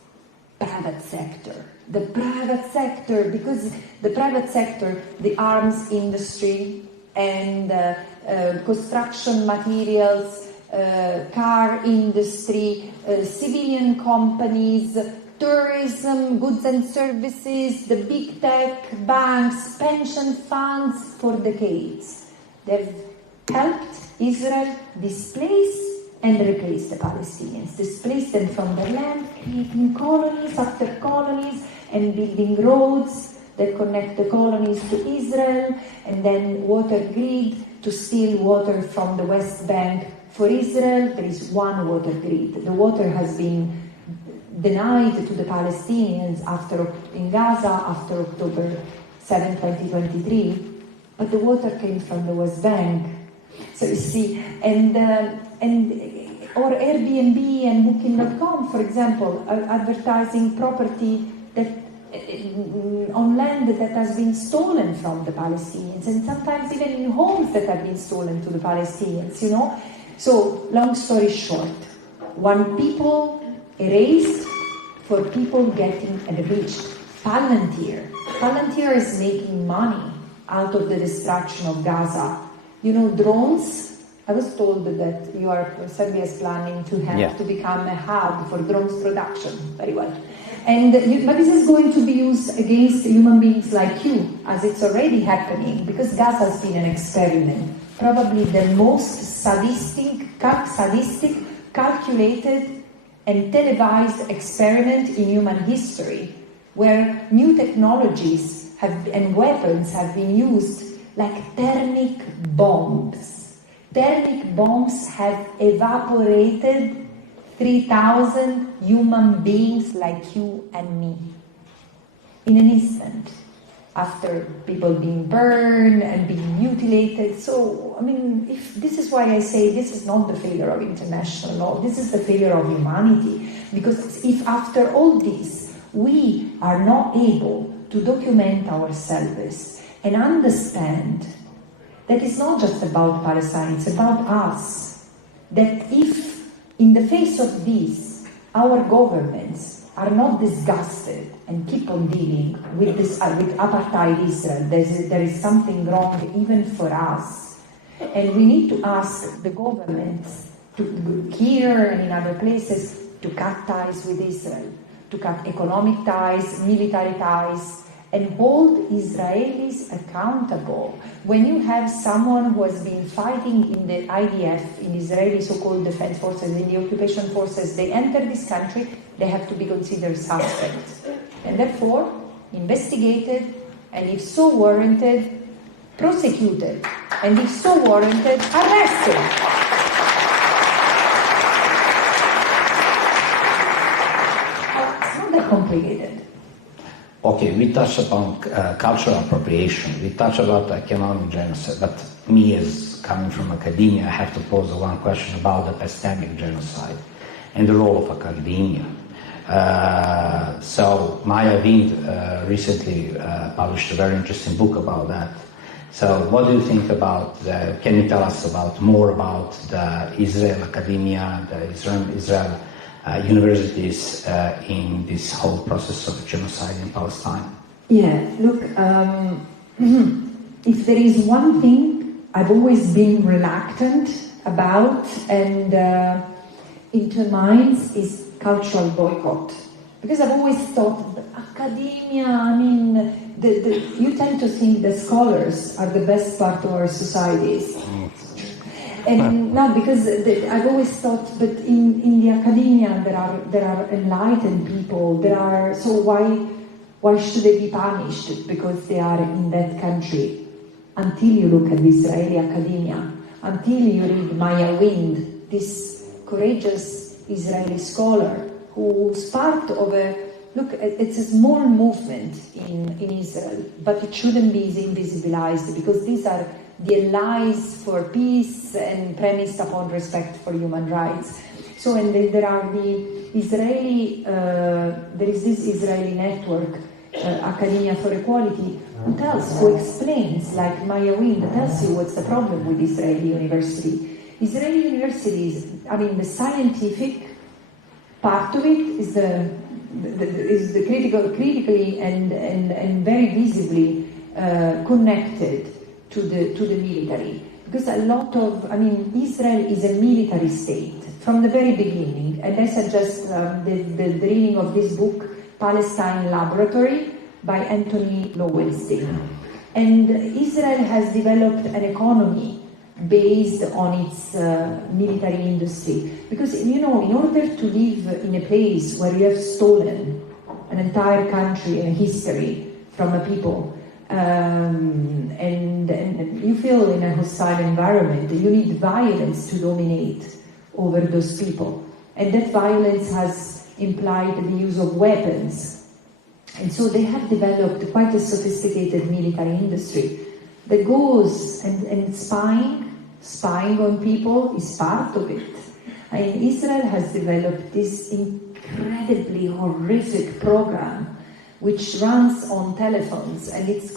private sector. The private sector, because the private sector, the arms industry and construction materials, car industry, civilian companies, tourism, goods and services, the big tech, banks, pension funds for decades. They've helped Israel displace and replace the Palestinians, displace them from their land, creating colonies after colonies and building roads that connect the colonies to Israel, and then water grid to steal water from the West Bank for Israel. There is one water grid. The water has been denied to the Palestinians in Gaza after October 7, 2023, but the water came from the West Bank. So you see, or Airbnb and Booking.com, for example, are advertising property that on land that has been stolen from the Palestinians, and sometimes even in homes that have been stolen to the Palestinians, you know. So, long story short, one people erased for people getting enriched. Palantir is making money out of the destruction of Gaza. You know, drones. I was told that Serbia is planning to have to become a hub for drones production. Very well. But this is going to be used against human beings like you, as it's already happening, because Gaza has been an experiment. Probably the most sadistic, calculated, and televised experiment in human history, where new technologies and weapons have been used, like thermic bombs. Thermic bombs have evaporated 3,000 human beings like you and me in an instant, after people being burned and being mutilated. So, I mean, if this is why I say this is not the failure of international law, this is the failure of humanity. Because if after all this we are not able to document ourselves and understand that it's not just about Palestine, it's about us. That if, in the face of this, our governments are not disgusted and keep on dealing with this with apartheid Israel, there is something wrong even for us. And we need to ask the governments here and in other places to cut ties with Israel, to cut economic ties, military ties, and hold Israelis accountable. When you have someone who has been fighting in the IDF, in Israeli so-called defense forces, in the occupation forces, they enter this country, they have to be considered suspects. And therefore, investigated, and if so warranted, prosecuted, and if so warranted, arrested. It's not that complicated. Okay, we touched upon cultural appropriation, we touched about economic genocide, but me as coming from academia, I have to pose one question about the epistemic genocide and the role of academia. So Maya Wind recently published a very interesting book about that. So what do you think about, can you tell us more about the Israel academia, the Israel universities in this whole process of genocide in Palestine? Yeah, look, if there is one thing I've always been reluctant about and intermines is cultural boycott. Because I've always thought that academia, I mean, you tend to think that scholars are the best part of our societies. And no, because I've always thought that in the academia there are enlightened people. So why should they be punished because they are in that country? Until you look at the Israeli academia, until you read Maya Wind, this courageous Israeli scholar who's part of it's a small movement in Israel, but it shouldn't be invisibilized, because these are the allies for peace and premised upon respect for human rights. So, and there are there is this Israeli network, Academia for Equality, who explains, like Maya Wind, tells you what's the problem with Israeli university. Israeli universities, I mean, the scientific part of it is the critically and very visibly connected to the military, because a lot of, I mean, Israel is a military state from the very beginning, and I suggest the reading of this book, Palestine Laboratory, by Anthony Lowenstein. And Israel has developed an economy based on its military industry, because, you know, in order to live in a place where you have stolen an entire country and history from a people, and you feel in a hostile environment, you need violence to dominate over those people, and that violence has implied the use of weapons. And so they have developed quite a sophisticated military industry that goes and spying on people is part of it. I mean, Israel has developed this incredibly horrific program which runs on telephones, and it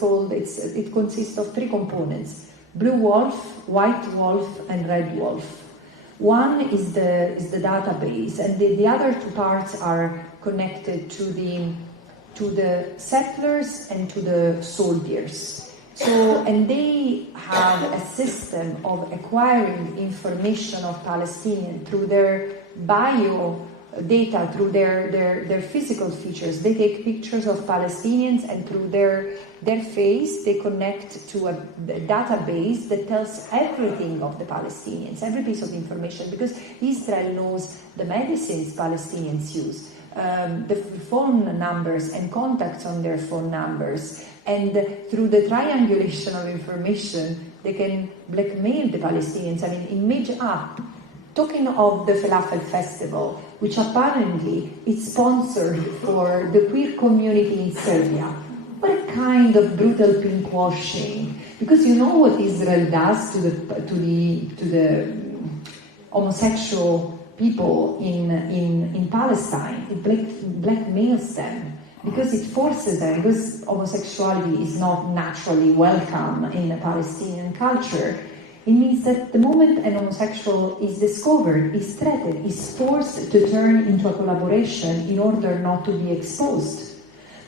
consists of 3 components: blue wolf, white wolf, and red wolf. One is the database, and the other 2 parts are connected to the settlers and to the soldiers. So, and they have a system of acquiring information of Palestinians through their bio data, through their physical features. They take pictures of Palestinians, and through their face they connect to a database that tells everything of the Palestinians, every piece of information, because Israel knows the medicines Palestinians use, the phone numbers and contacts on their phone numbers, and through the triangulation of information they can blackmail the Palestinians. I mean, talking of the Falafel Festival, which apparently is sponsored for the queer community in Serbia. What a kind of brutal pinkwashing! Because you know what Israel does to the homosexual people in Palestine. It blackmails them, because it forces them, because homosexuality is not naturally welcome in the Palestinian culture. It means that the moment an homosexual is discovered, is threatened, is forced to turn into a collaboration in order not to be exposed.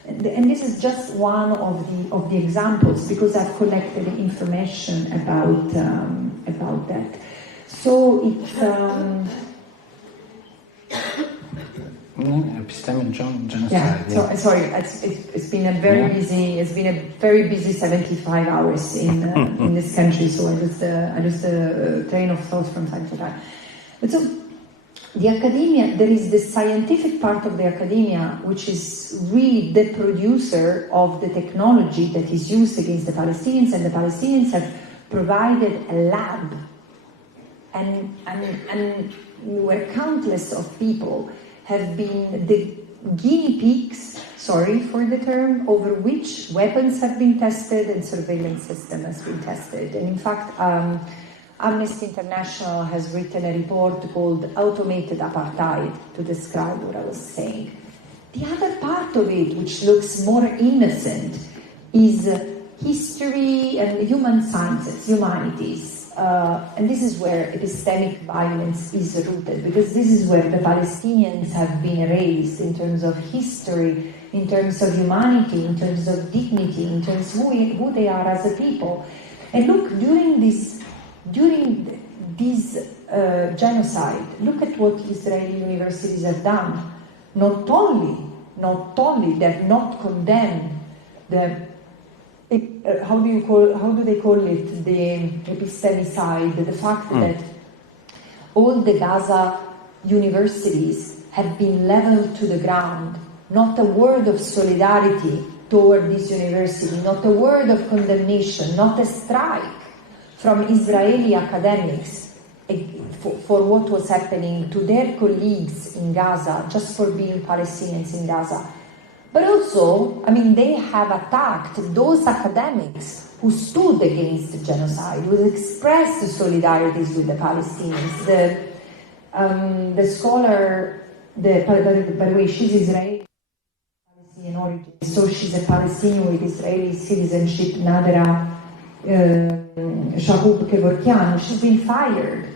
And this is just one of the examples, because I've collected information about that. So it's epistemic genocide. Yeah. So sorry, it's been a very busy 75 hours in this country. So I just train of thought from time to time. But so the academia, there is the scientific part of the academia, which is really the producer of the technology that is used against the Palestinians, and the Palestinians have provided a lab, and where countless of people have been the guinea pigs, sorry for the term, over which weapons have been tested and surveillance system has been tested. And in fact, Amnesty International has written a report called Automated Apartheid to describe what I was saying. The other part of it, which looks more innocent, is history and human sciences, humanities. And this is where epistemic violence is rooted, because this is where the Palestinians have been erased in terms of history, in terms of humanity, in terms of dignity, in terms of who they are as a people. And look, during this genocide, look at what Israeli universities have done. Not only they have not condemned how do they call it, the epistemicide, the fact that all the Gaza universities have been leveled to the ground, not a word of solidarity toward this university, not a word of condemnation, not a strike. from Israeli academics for what was happening to their colleagues in Gaza, just for being Palestinians in Gaza. But also, I mean, they have attacked those academics who stood against the genocide, who expressed solidarities with the Palestinians. The scholar, by the way, she's Israeli, Palestinian origin, so she's a Palestinian with Israeli citizenship, Nadera Shahub Kevorkian. She's been fired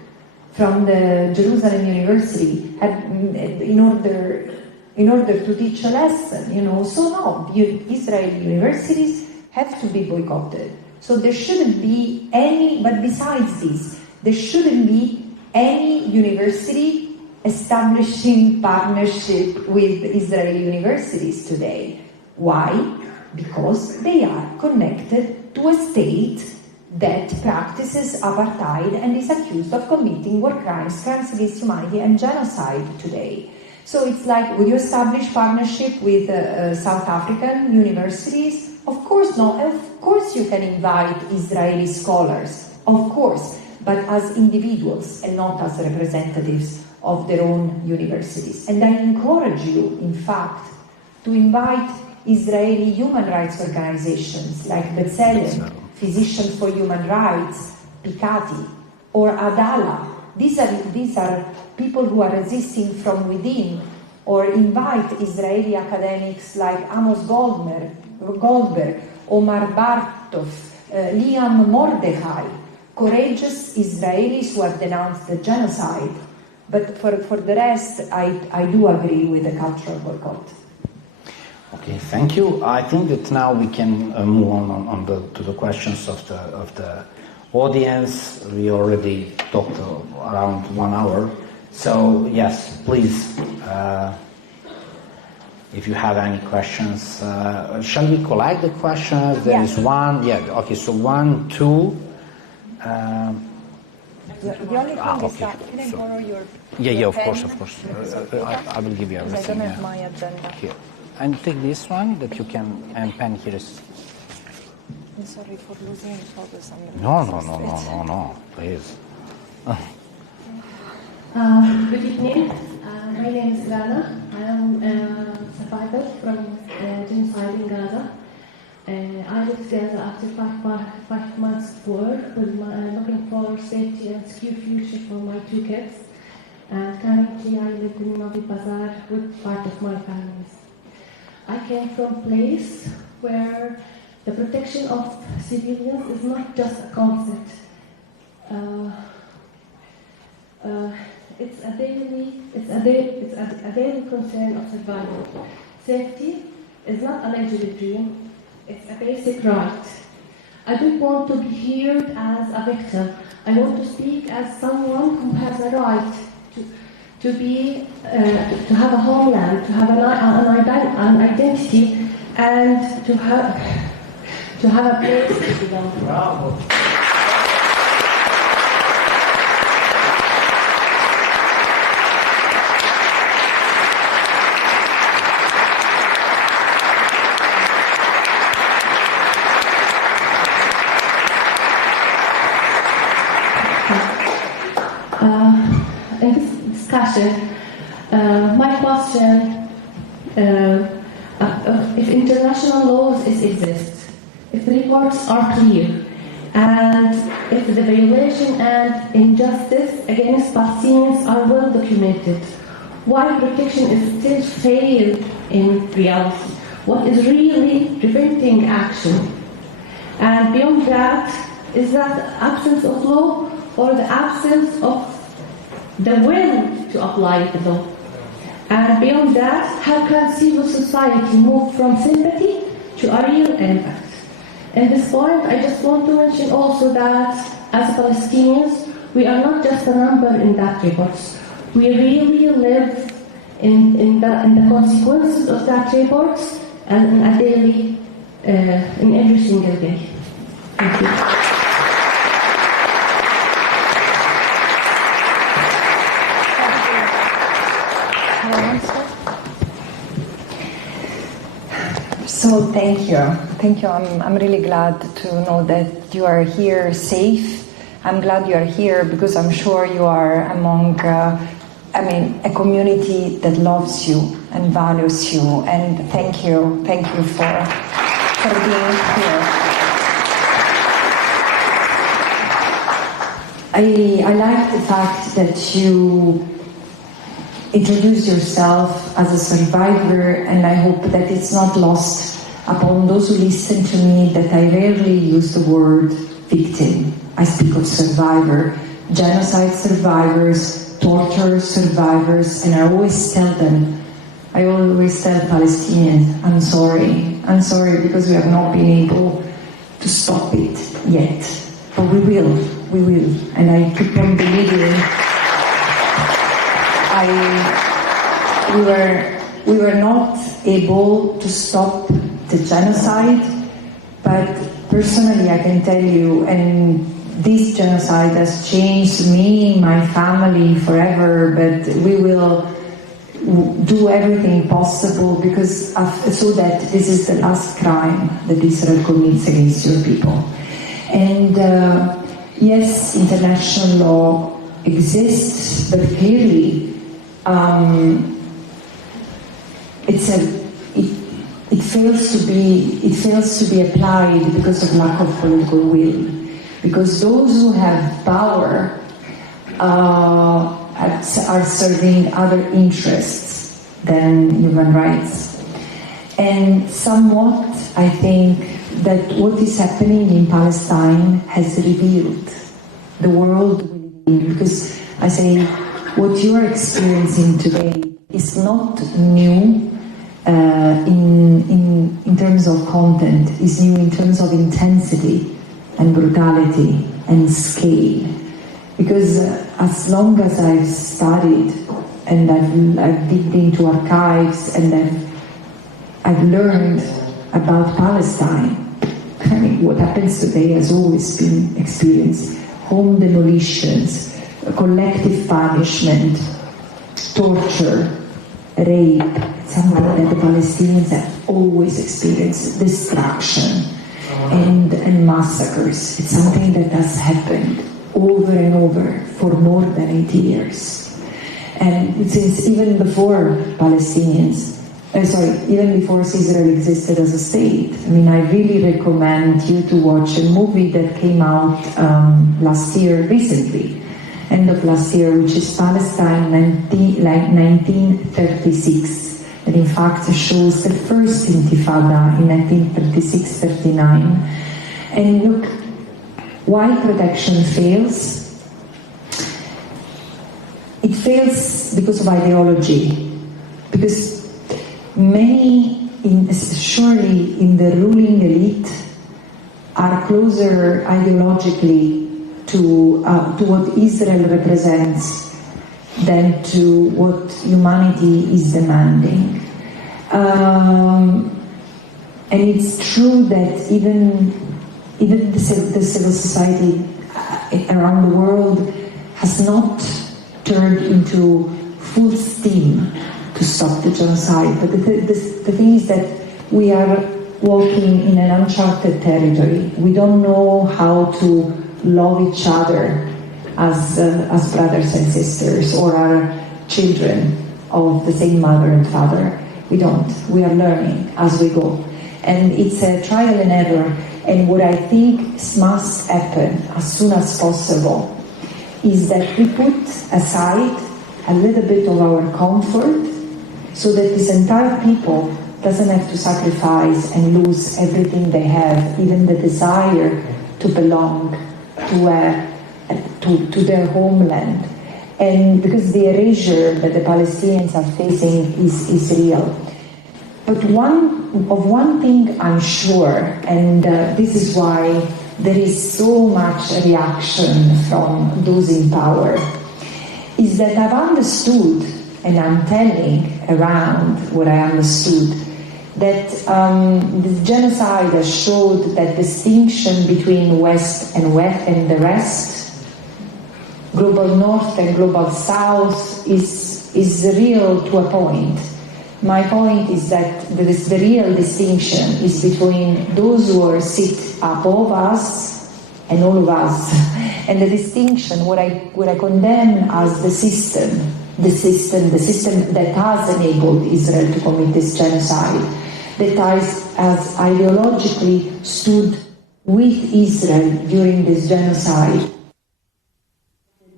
from the Jerusalem University in order to teach a lesson, you know. So no, Israeli universities have to be boycotted. So there shouldn't be any, but besides this, there shouldn't be any university establishing partnership with Israeli universities today. Why? Because they are connected to a state that practices apartheid and is accused of committing war crimes, crimes against humanity and genocide today. So it's like, would you establish partnership with South African universities? Of course not. Of course you can invite Israeli scholars, of course, but as individuals and not as representatives of their own universities. And I encourage you, in fact, to invite Israeli human rights organizations like B'Tselem, Physicians for Human Rights, Pikati, or Adala. These are people who are resisting from within, or invite Israeli academics like Amos Goldberg, Omar Bartov, Liam Mordechai, courageous Israelis who have denounced the genocide. But for the rest, I do agree with the cultural boycott. Okay, thank you. I think that now we can move on to the questions of the audience. We already talked around 1 hour. So yes, please, if you have any questions, shall we collect the questions? There is one. Yeah. Okay. So 1, 2. The only thing is that can I borrow your Yeah. Of pen? course. I will give you everything. I don't have my agenda. Here. And take this one that you can, and pen here is. I'm sorry for losing focus on the No, please. Good evening. My name is Rana. I am a survivor from genocide in Gaza. I left Gaza after 5 months of work, looking for safety and secure future for my 2 kids. And currently I live in Novom Pazaru with part of my family. I came from a place where the protection of civilians is not just a concept. It's a daily concern of survival. Safety is not a luxury dream, it's a basic right. I don't want to be heard as a victim. I want to speak as someone who has a right to have a homeland, to have an identity, and to have a place to belong. Bravo. In this discussion, my question, if international laws exist, if the reports are clear, and if the violation and injustice against Palestinians are well documented, why protection is still failed in reality? What is really preventing action? And beyond that, is that the absence of law or the absence of the will to apply the law? And beyond that, how can civil society move from sympathy to a real impact? At this point, I just want to mention also that as Palestinians, we are not just a number in that report. We really live in the consequences of that report and in a daily, in every single day. Thank you. So thank you. I'm really glad to know that you are here safe I'm glad you are here because I'm sure you are among, a community that loves you and values you. And thank you for being here. I like the fact that you introduce yourself as a survivor, and I hope that it's not lost upon those who listen to me that I rarely use the word victim. I speak of survivor, genocide survivors, torture survivors, and I always tell Palestinians, I'm sorry because we have not been able to stop it yet, but we will, and I keep on believing. We were not able to stop the genocide, but personally I can tell you, and this genocide has changed me, my family forever, but we will do everything possible because so that this is the last crime that Israel commits against your people. And yes, international law exists, but clearly it fails to be applied because of lack of political will. Because those who have power are serving other interests than human rights. And somewhat, I think that what is happening in Palestine has revealed the world we live in. Because I say, what you are experiencing today is not new in terms of content, is new in terms of intensity and brutality and scale. Because as long as I've studied and I've digged into archives and I've learned about Palestine, I mean, what happens today has always been experienced. Home demolitions, collective punishment, torture, rape, something that the Palestinians have always experienced, destruction and massacres. It's something that has happened over and over for more than 80 years. And since even before even before Israel existed as a state. I mean, I really recommend you to watch a movie that came out recently, end of last year, which is Palestine 1936. That in fact shows the first intifada in 1936-39. And look, why protection fails? It fails because of ideology. Because many, surely in the ruling elite, are closer ideologically to what Israel represents than to what humanity is demanding. And it's true that even the civil society around the world has not turned into full steam to stop the genocide. But the thing is that we are walking in an uncharted territory. We don't know how to love each other as brothers and sisters, or our children of the same mother and father. We don't. We are learning as we go. And it's a trial and error. And what I think must happen as soon as possible is that we put aside a little bit of our comfort so that this entire people doesn't have to sacrifice and lose everything they have, even the desire to belong to their homeland. And because the erasure that the Palestinians are facing is real. But one thing I'm sure, and this is why there is so much reaction from those in power, is that I've understood, and I'm telling around what I understood, that the genocide has showed that distinction between West and the rest, global North and global South, is real to a point. My point is that the real distinction is between those who sit above us and all of us. And the distinction, what I condemn as the system that has enabled Israel to commit this genocide, that has ideologically stood with Israel during this genocide,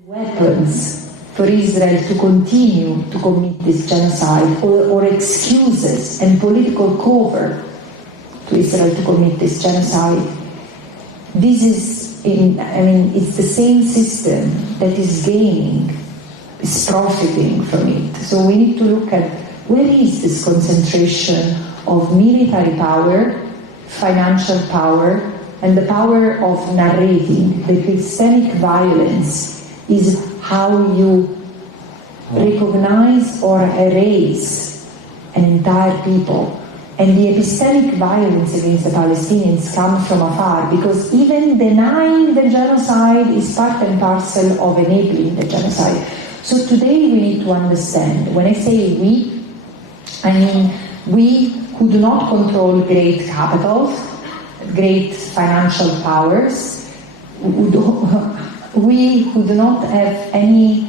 weapons for Israel to continue to commit this genocide, or excuses and political cover to Israel to commit this genocide. This is, it's the same system that is gaining, is profiting from it. So we need to look at where is this concentration of military power, financial power, and the power of narrating. The epistemic violence is how you recognize or erase an entire people. And the epistemic violence against the Palestinians comes from afar, because even denying the genocide is part and parcel of enabling the genocide. So today we need to understand, when I say we, I mean we who do not control great capitals, great financial powers, we who do not have any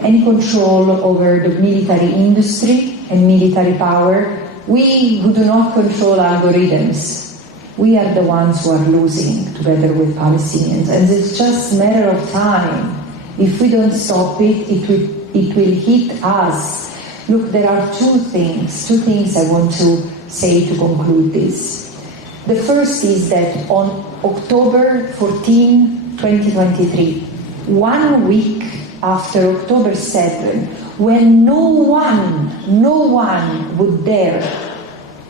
control over the military industry and military power, we who do not control algorithms, we are the ones who are losing together with Palestinians. And it's just a matter of time. If we don't stop it, it will hit us. Look, there are two things I want to say to conclude this. The first is that on October 14, 2023, 1 week after October 7, when no one would dare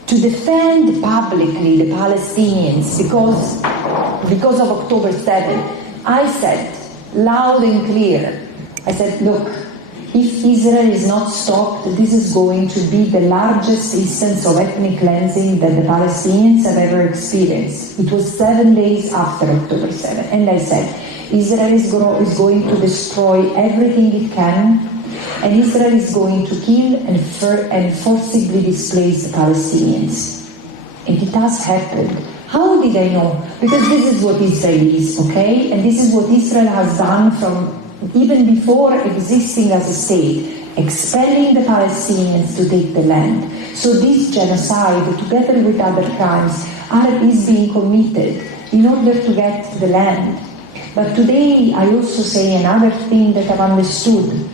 to defend publicly the Palestinians because of October 7, I said loud and clear, I said, look, if Israel is not stopped, this is going to be the largest instance of ethnic cleansing that the Palestinians have ever experienced. It was 7 days after October 7. And I said, Israel is going to destroy everything it can, and Israel is going to kill and forcibly displace the Palestinians. And it has happened. How did I know? Because this is what Israel is, okay? And this is what Israel has done from even before existing as a state, expelling the Palestinians to take the land. So this genocide, together with other crimes, is being committed in order to get the land. But today I also say another thing that I've understood.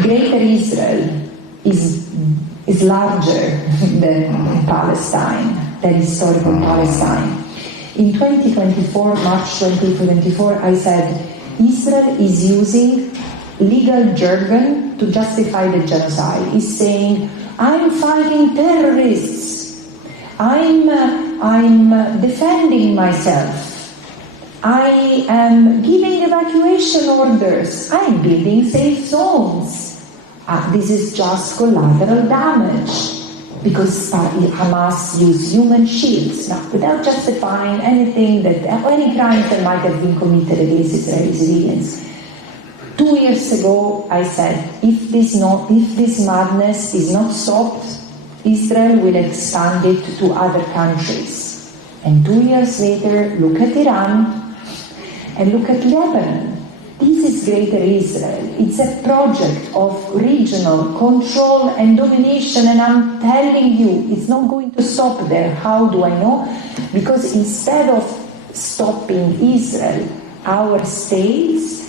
Greater Israel is larger than Palestine, than historical Palestine. In 2024, March 2024, I said, Israel is using legal jargon to justify the genocide. He's saying, I'm fighting terrorists. I'm defending myself. I am giving evacuation orders. I'm building safe zones. This is just collateral damage, because Hamas used human shields, without justifying anything any crimes that might have been committed against Israeli civilians. 2 years ago, I said, if this madness is not stopped, Israel will expand it to other countries. And 2 years later, look at Iran and look at Lebanon. This is Greater Israel. It's a project of regional control and domination, and I'm telling you, it's not going to stop there. How do I know? Because instead of stopping Israel, our states,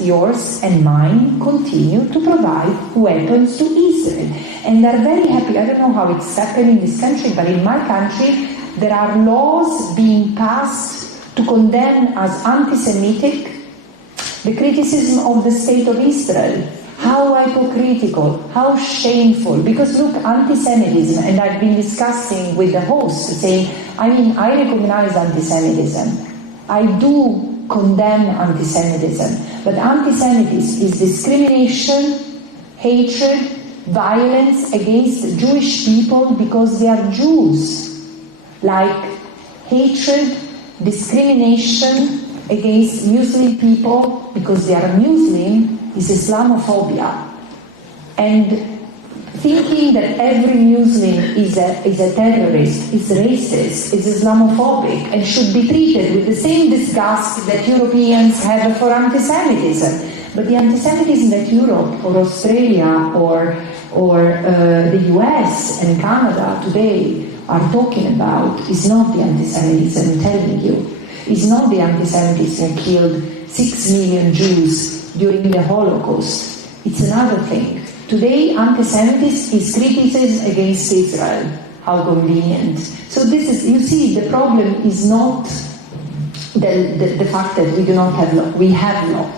yours and mine, continue to provide weapons to Israel. And they're very happy. I don't know how it's happening in this country, but in my country, there are laws being passed to condemn as anti-Semitic the criticism of the state of Israel. How hypocritical, how shameful. Because look, anti-Semitism, and I've been discussing with the host, saying, I recognize anti-Semitism. I do condemn anti-Semitism. But anti-Semitism is discrimination, hatred, violence against Jewish people because they are Jews. Like hatred, discrimination against Muslim people because they are Muslim is Islamophobia. And thinking that every Muslim is a terrorist, is racist, is Islamophobic, and should be treated with the same disgust that Europeans have for anti-Semitism. But the anti-Semitism that Europe or Australia or the US and Canada today are talking about is not the anti-Semitism I'm telling you. It's not the anti-Semitism that killed 6 million Jews during the Holocaust. It's another thing. Today, anti-Semitism is criticism against Israel. How convenient. So this is, you see, the problem is not the fact that we do not have law. We have law.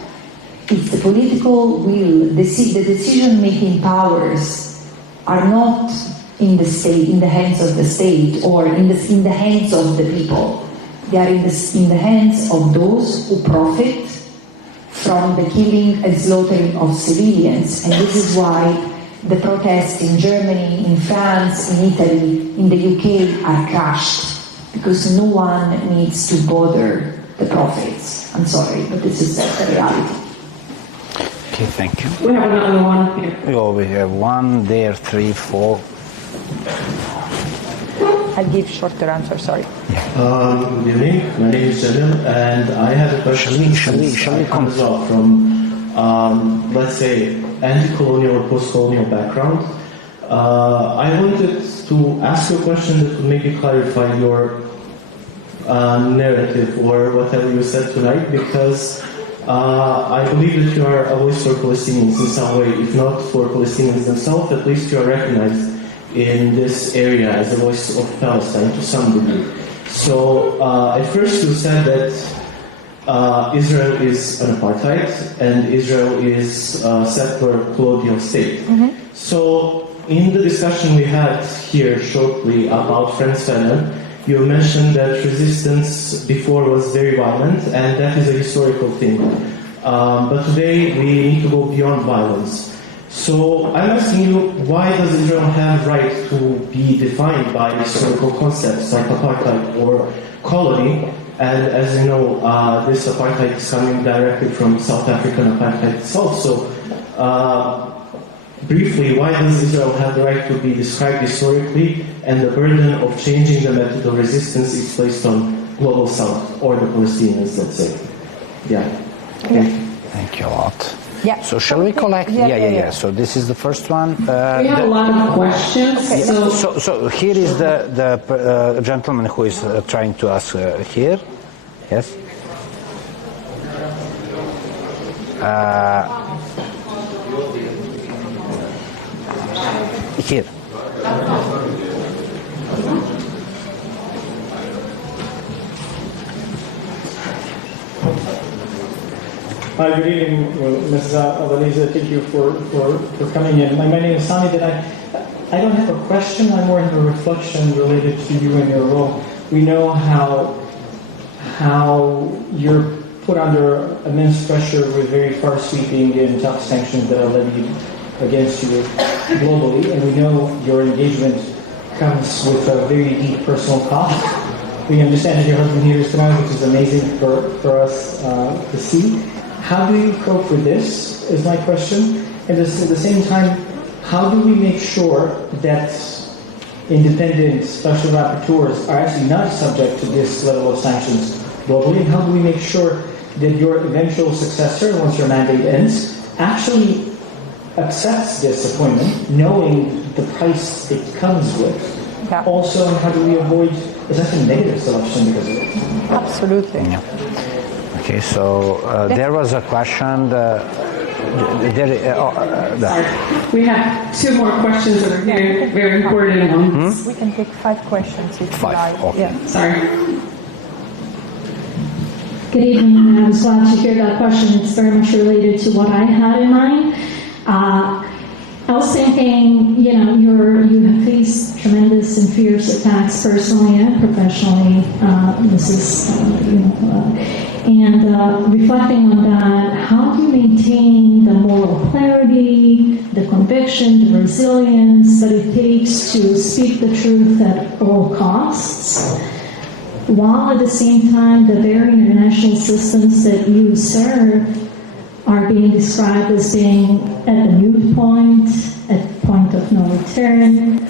It's the political will. The decision-making powers are not in the state, in the hands of the state, or in the hands of the people. They are in the hands of those who profit from the killing and slaughtering of civilians. And this is why the protests in Germany, in France, in Italy, in the UK are crushed, because no one needs to bother the profits. I'm sorry, but this is the reality. Okay, thank you. We have another one here. Oh, we have 1, there, 3, 4. I'll give shorter answer, sorry. Good evening, my name is Zerina, and I have a question. Shall we come as well from, let's say, anti-colonial or post-colonial background. I wanted to ask you a question that would maybe clarify your narrative or whatever you said tonight, because I believe that you are a voice for Palestinians in some way, if not for Palestinians themselves, at least you are recognized in this area as the voice of Palestine to some degree. So at first you said that Israel is an apartheid and Israel is a settler colonial state. Mm-hmm. So in the discussion we had here shortly about Franz Fanon, you mentioned that resistance before was very violent, and that is a historical thing. But today we need to go beyond violence. So I'm asking you, why does Israel have right to be defined by historical concepts like apartheid or colony? And as you know, this apartheid is coming directly from South African apartheid itself. So briefly, why does Israel have the right to be described historically, and the burden of changing the method of resistance is placed on Global South or the Palestinians, let's say? Yeah. Okay. Thank you a lot. Yeah. So shall we collect? Yeah. So this is the first one. We have a lot of questions. Okay. So here is the gentleman who is trying to ask here. Yes. Here. Hi, good evening, Ms. Abaliza. Thank you for coming in. My name is Sami. I don't have a question. I more have a reflection related to you and your role. We know how you're put under immense pressure with very far-sweeping and tough sanctions that are levied against you globally, and we know your engagement comes with a very deep personal cost. We understand that your husband here is tonight, which is amazing for us to see. How do you cope with this, is my question. And at the same time, how do we make sure that independent special rapporteurs are actually not subject to this level of sanctions globally? And how do we make sure that your eventual successor, once your mandate ends, actually accepts this appointment, knowing the price it comes with? Yeah. Also, how do we avoid essentially negative selection because of it? Absolutely. Yeah. Okay, so there was a question. We have 2 more questions that are very, very important ones. We can take 5 questions if you like. Okay. Yeah. Sorry. Good evening. I was glad to hear that question. It's very much related to what I had in mind. I was thinking, you have faced tremendous and fierce attacks personally and professionally. And reflecting on that, how do you maintain the moral clarity, the conviction, the resilience that it takes to speak the truth at all costs, while at the same time the very international systems that you serve are being described as being at the mute point, at the point of no return,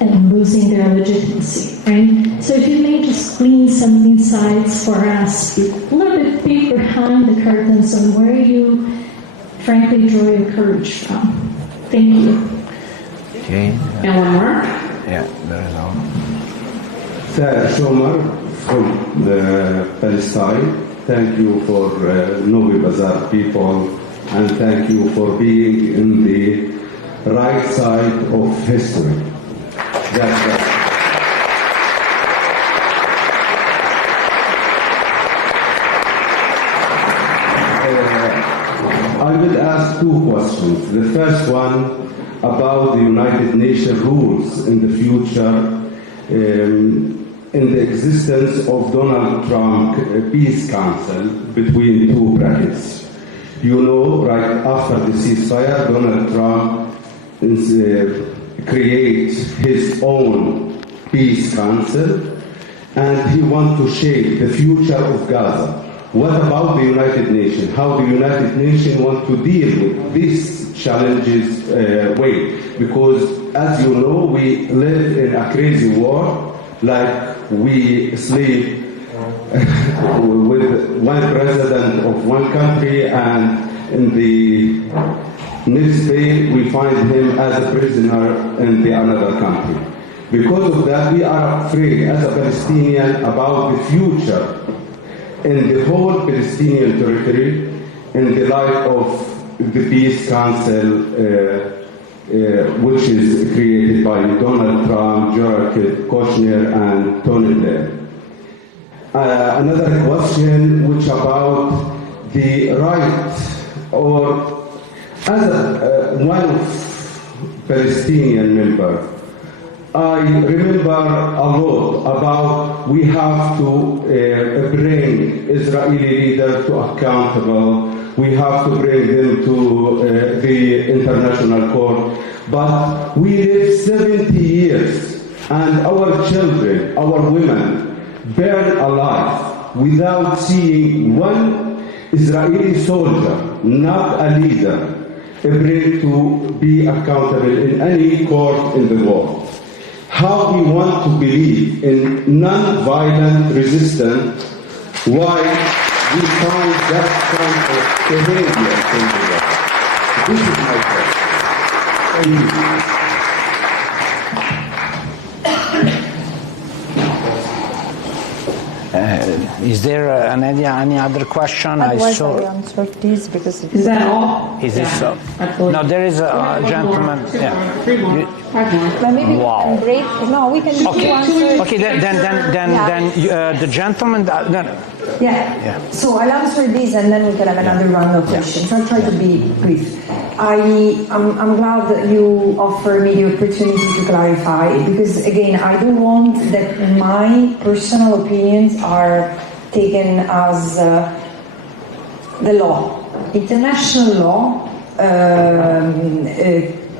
and losing their legitimacy, right? So if you may just glean some insights for us, a little bit peek behind the curtains on where you frankly draw your courage from. Thank you. Okay. And one more? Yeah, there is one. Shomer from Palestine. Thank you for Novom Pazaru people, and thank you for being in the right side of history. That's right. I will ask two questions. The first one about the United Nations rules in the future, in the existence of Donald Trump Peace Council between two brackets. You know, right after the ceasefire, Donald Trump creates his own Peace Council, and he wants to shape the future of Gaza. What about the United Nations? How the United Nations want to deal with these challenges way? Because, as you know, we live in a crazy war, like we sleep with one president of one country, and in the next day we find him as a prisoner in the another country. Because of that, we are afraid as a Palestinian about the future in the whole Palestinian territory in the light of the Peace Council which is created by Donald Trump, Jared Kushner, and Tony Blair. Another question, which about the right, or as one Palestinian member, I remember a lot about we have to bring Israeli leaders to accountable. We have to bring them to the international court. But we live 70 years, and our children, our women, burn alive without seeing one Israeli soldier, not a leader, bring to be accountable in any court in the world. How we want to believe in non-violent resistance, why we find that kind of behavior in the world. This is my question. Thank you. Is there any other question? Otherwise, I answer this because Is that all? Is it so? Absolutely. No, there is a gentleman. Yeah. Three more. Five more. but maybe Wow. we can break. No, we can do Okay. answer. Okay. Then the gentleman. No. Yeah. So I'll answer this and then we can have another round of questions. I'll try to be brief. I'm glad that you offer me the opportunity to clarify, because again, I don't want that my personal opinions are taken as the law. International law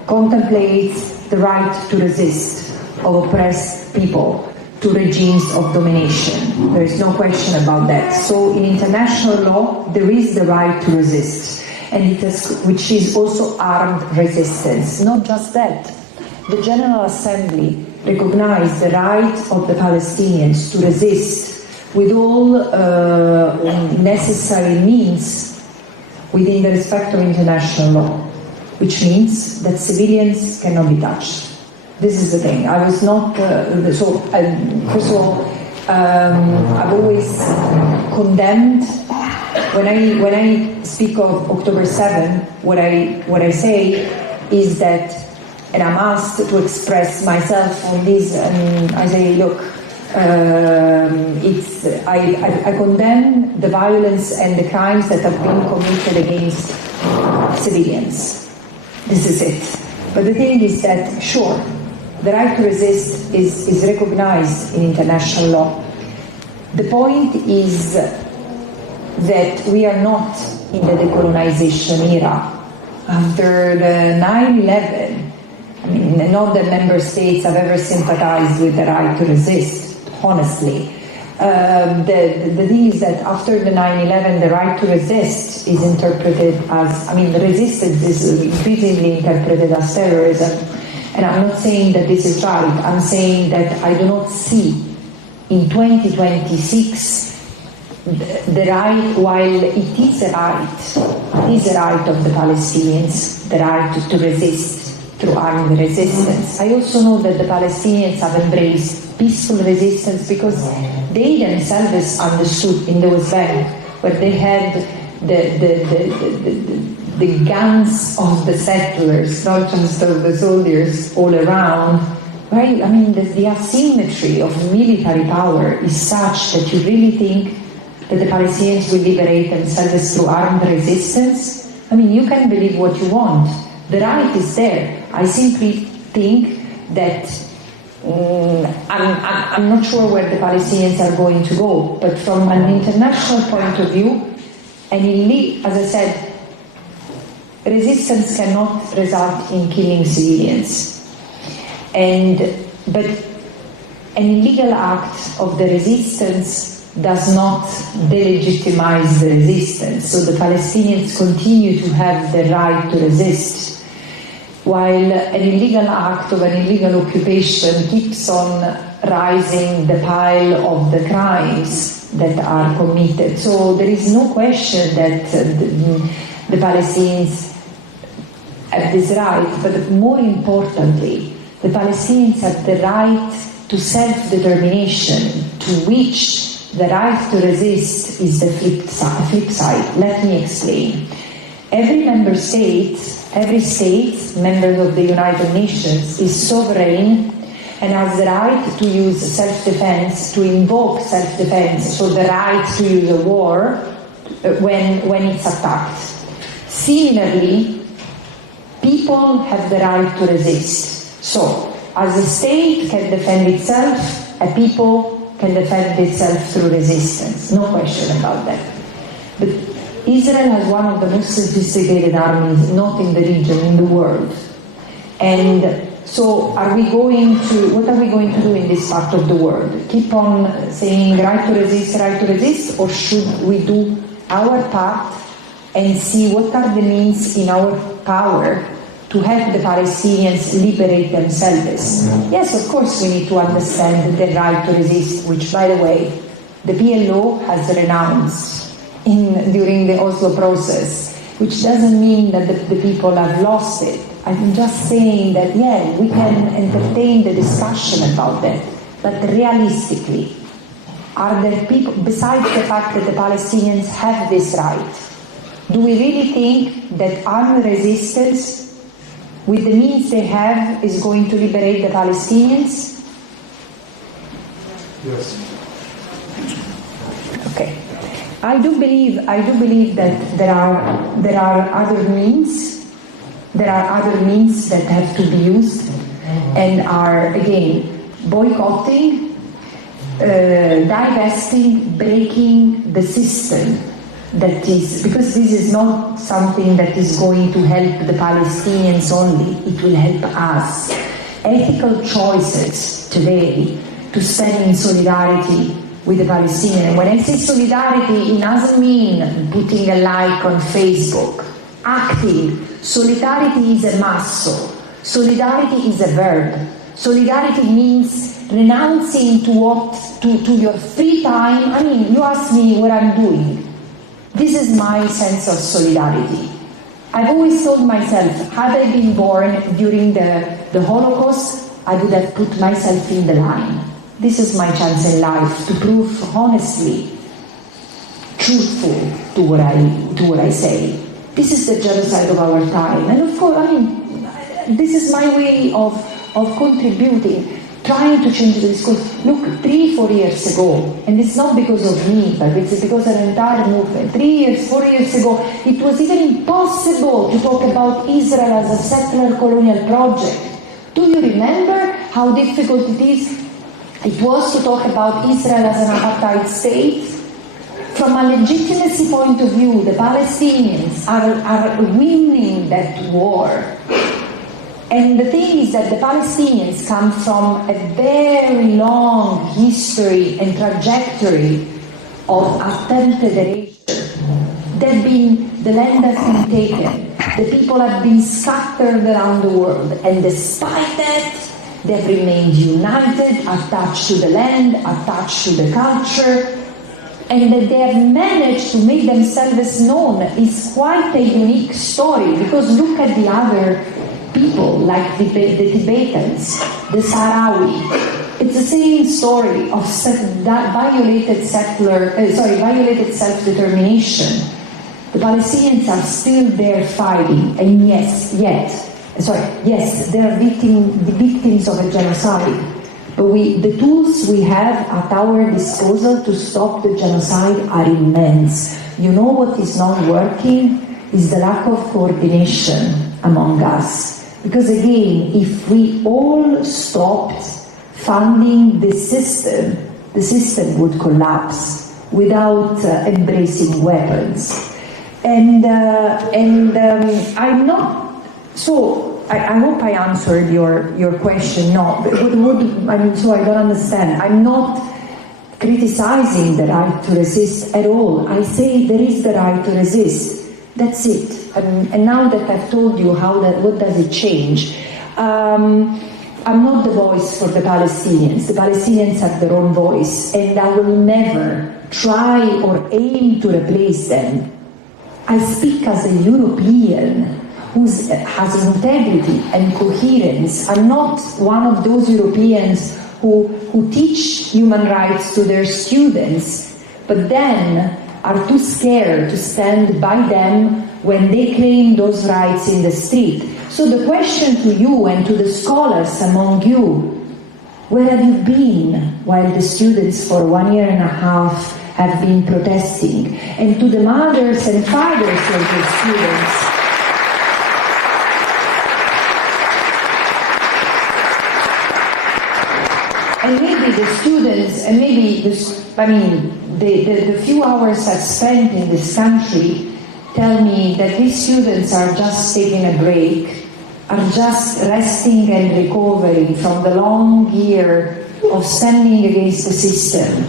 contemplates the right to resist of oppressed people to regimes of domination. There is no question about that. So in international law, there is the right to resist, and which is also armed resistance. Not just that. The General Assembly recognized the right of the Palestinians to resist with all necessary means within the respect of international law, which means that civilians cannot be touched. This is the thing. I was not, first of all, I've always condemned, when I speak of October 7, what I say is that, and I'm asked to express myself on this, and I say, look, I condemn the violence and the crimes that have been committed against civilians. This is it. But the thing is that, sure, the right to resist is recognized in international law. The point is that we are not in the decolonization era. After the 9/11, I mean, not that member states have ever sympathized with the right to resist, honestly. The thing is that after the 9/11, the right to resist is interpreted as, the resistance is increasingly interpreted as terrorism. And I'm not saying that this is right. I'm saying that I do not see in 2026 the right, while it is a right of the Palestinians, the right to resist through armed resistance. I also know that the Palestinians have embraced peaceful resistance because they themselves understood in the West Bank, where they had the guns of the settlers, not just of the soldiers, all around. Right? The asymmetry of military power is such that you really think that the Palestinians will liberate themselves through armed resistance? You can believe what you want. The right is there. I simply think that I'm not sure where the Palestinians are going to go, but from an international point of view, as I said, resistance cannot result in killing civilians. But an illegal act of the resistance does not delegitimize the resistance. So the Palestinians continue to have the right to resist, while an illegal act of an illegal occupation keeps on rising the pile of the crimes that are committed. So there is no question that the Palestinians have this right, but more importantly, the Palestinians have the right to self-determination, to which the right to resist is the flip side. Let me explain. Every state, member of the United Nations, is sovereign and has the right to use self-defense, to invoke self-defense, so the right to use a war when it's attacked. Similarly, people have the right to resist. So, as a state can defend itself, a people can defend itself through resistance. No question about that. But Israel has one of the most sophisticated armies, not in the region, in the world. And so what are we going to do in this part of the world? Keep on saying right to resist, or should we do our part and see what are the means in our power to help the Palestinians liberate themselves? Yes, of course we need to understand the right to resist, which, by the way, the PLO has renounced during the Oslo process, which doesn't mean that the people have lost it. I'm just saying that, we can entertain the discussion about that, but realistically, are there people, besides the fact that the Palestinians have this right, do we really think that armed resistance with the means they have is going to liberate the Palestinians? Yes. Okay. I do believe that there are other means. There are other means that have to be used and are, again, boycotting, divesting, breaking the system. That is, because this is not something that is going to help the Palestinians only, it will help us. Ethical choices today to stand in solidarity with the Palestinians. When I say solidarity, it doesn't mean putting a like on Facebook. Acting. Solidarity is a muscle. Solidarity is a verb. Solidarity means renouncing to your free time. You ask me what I'm doing. This is my sense of solidarity. I've always told myself, had I been born during the Holocaust, I would have put myself in the line. This is my chance in life to prove honestly, truthful to what I say. This is the genocide of our time. And of course, this is my way of contributing, trying to change the discourse. Look, 3-4 years ago, and it's not because of me, but it's because of an entire movement. 4 years ago, it was even impossible to talk about Israel as a settler colonial project. Do you remember how difficult it was to talk about Israel as an apartheid state? From a legitimacy point of view, the Palestinians are winning that war. And the thing is that the Palestinians come from a very long history and trajectory of attempted erasure. The land has been taken, the people have been scattered around the world, and despite that, they've remained united, attached to the land, attached to the culture, and that they have managed to make themselves known is quite a unique story, because look at the other people, like the Tibetans, the Sahrawi. It's the same story of violated violated self-determination. The Palestinians are still there fighting, and yes, they are the victims of a genocide. But the tools we have at our disposal to stop the genocide are immense. You know what is not working is the lack of coordination among us. Because again, if we all stopped funding the system would collapse without embracing weapons. And I'm not, so I hope I answered your question. No, so I don't understand. I'm not criticizing the right to resist at all. I say there is the right to resist. That's it. And now that I've told you what does it change? I'm not the voice for the Palestinians. The Palestinians have their own voice, and I will never try or aim to replace them. I speak as a European who has integrity and coherence. I'm not one of those Europeans who teach human rights to their students, but then are too scared to stand by them when they claim those rights in the street. So the question to you and to the scholars among you, where have you been while the students for 1.5 years have been protesting? And to the mothers and fathers of the students, and maybe the students, and maybe the few hours I've spent in this country tell me that these students are just taking a break, are just resting and recovering from the long year of standing against the system.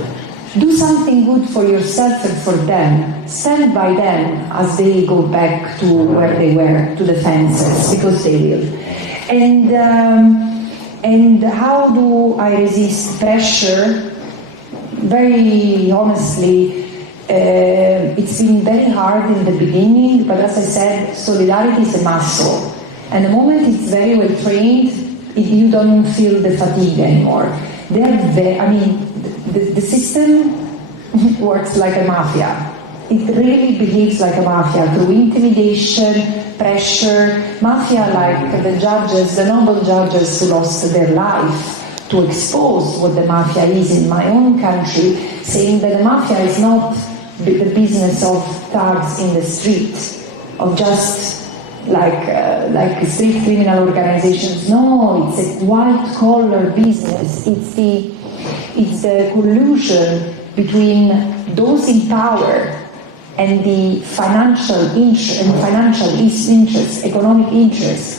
Do something good for yourself and for them. Stand by them as they go back to where they were, to the fences, because they will. And how do I resist pressure? Very honestly, it's been very hard in the beginning, but as I said, solidarity is a muscle. And the moment it's very well trained, you don't feel the fatigue anymore. The system works like a mafia. It really behaves like a mafia through intimidation, pressure. Mafia like the judges, the noble judges who lost their life to expose what the mafia is in my own country, saying that the mafia is not the business of thugs in the street, of just like street criminal organizations. No, it's a white-collar business. It's the collusion between those in power and the financial interests, economic interests,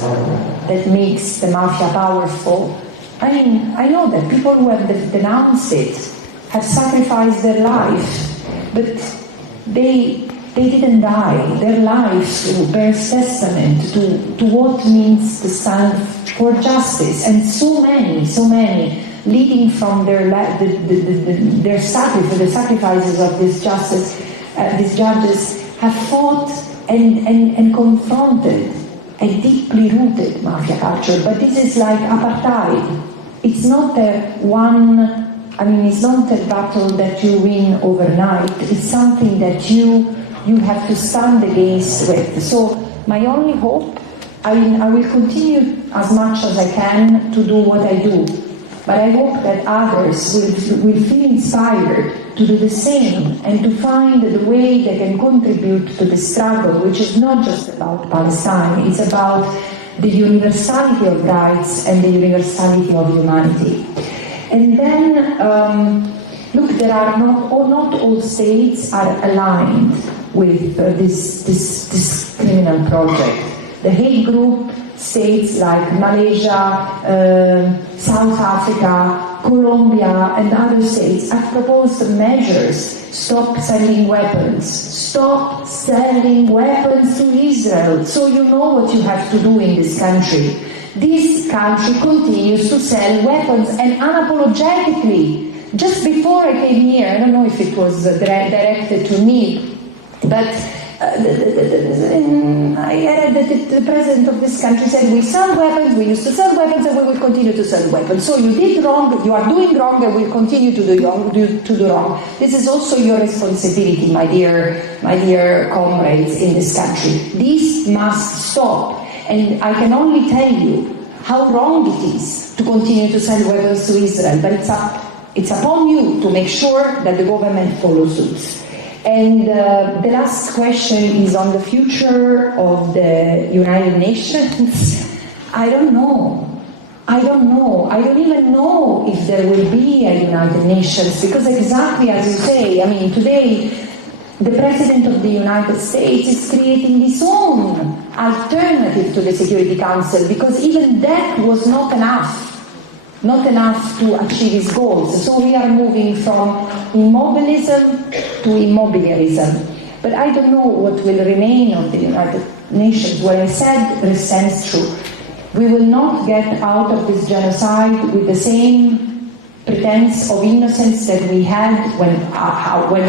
that makes the mafia powerful. I mean, I know that people who have denounced it have sacrificed their life, but they didn't die. Their life bears testament to what means to stand for justice. And so many, leading from the sacrifices of these judges have fought and confronted a deeply rooted mafia culture. But this is like apartheid. It's not it's not a battle that you win overnight. It's something that you have to stand against with. So my only hope, I will continue as much as I can to do what I do. But I hope that others will feel inspired to do the same and to find the way they can contribute to the struggle, which is not just about Palestine, it's about the universality of rights and the universality of humanity. And then, look, there are not all states are aligned with this criminal project. The Hague Group states like Malaysia, South Africa, Colombia, and other states have proposed measures. Stop selling weapons. Stop selling weapons to Israel. So you know what you have to do in this country. This country continues to sell weapons, and unapologetically. Just before I came here, I don't know if it was directed to me, but I read that the president of this country said, we sell weapons, we used to sell weapons, and we will continue to sell weapons. So you did wrong, you are doing wrong, and will continue to do wrong. This is also your responsibility, my dear comrades in this country. This must stop. And I can only tell you how wrong it is to continue to sell weapons to Israel, but it's upon you to make sure that the government follows suit. And the last question is on the future of the United Nations. I don't know. I don't even know if there will be a United Nations, because exactly as you say, I mean, today the President of the United States is creating his own alternative to the Security Council, because even that was not enough to achieve his goals. So we are moving from immobilism to immobilism. But I don't know what will remain of the United Nations. What I said stands true. We will not get out of this genocide with the same pretense of innocence that we had when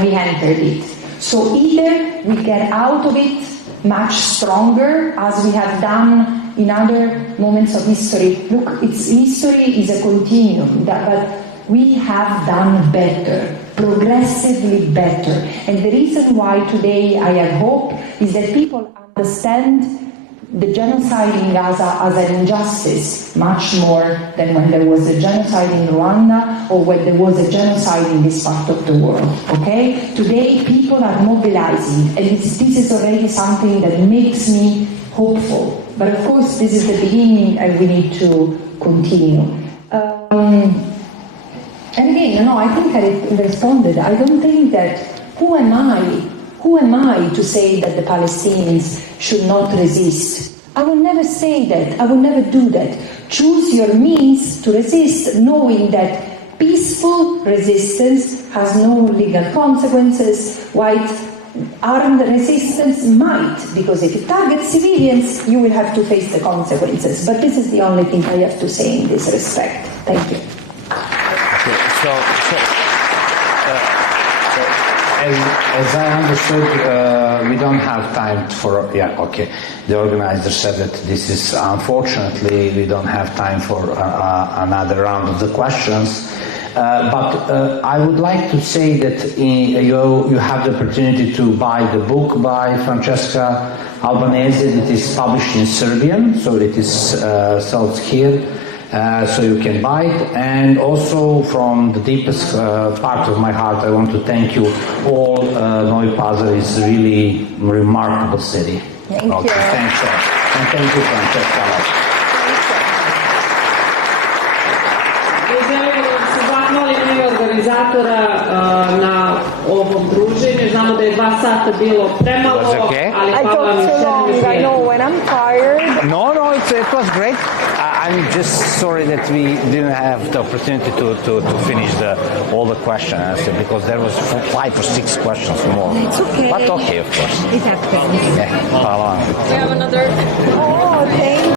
we entered it. So either we get out of it much stronger, as we have done in other moments of history. Look, history is a continuum, but we have done better, progressively better. And the reason why today I have hope is that people understand the genocide in Gaza as an injustice much more than when there was a genocide in Rwanda or when there was a genocide in this part of the world. Okay? Today people are mobilizing, and this is already something that makes me hopeful. But of course this is the beginning and we need to continue. And again, I think I responded. I don't think that, who am I to say that the Palestinians should not resist? I will never say that. I will never do that. Choose your means to resist, knowing that peaceful resistance has no legal consequences, while armed resistance might, because if it targets civilians, you will have to face the consequences. But this is the only thing I have to say in this respect. Thank you. As I understood, we don't have time for, the organizer said that this is, unfortunately, we don't have time for another round of the questions. But I would like to say that you have the opportunity to buy the book by Francesca Albanese that is published in Serbian, so it is sold here. So you can buy it, and also from the deepest part of my heart I want to thank you all. Novi Pazar is really a remarkable city. Thank you. Thanks, and thank you, Francesca. Želimo da se zahvalimo i organizatora na ovom druženju. Znamo da je 2 sata bilo premalo, ali hvala vam još jednom. I know when I'm tired. No, it was great. I'm just sorry that we didn't have the opportunity to finish all the questions, because there was 5 or 6 questions more. It's okay. But okay, of course. It happens. Yeah. We have another. Oh, thank you.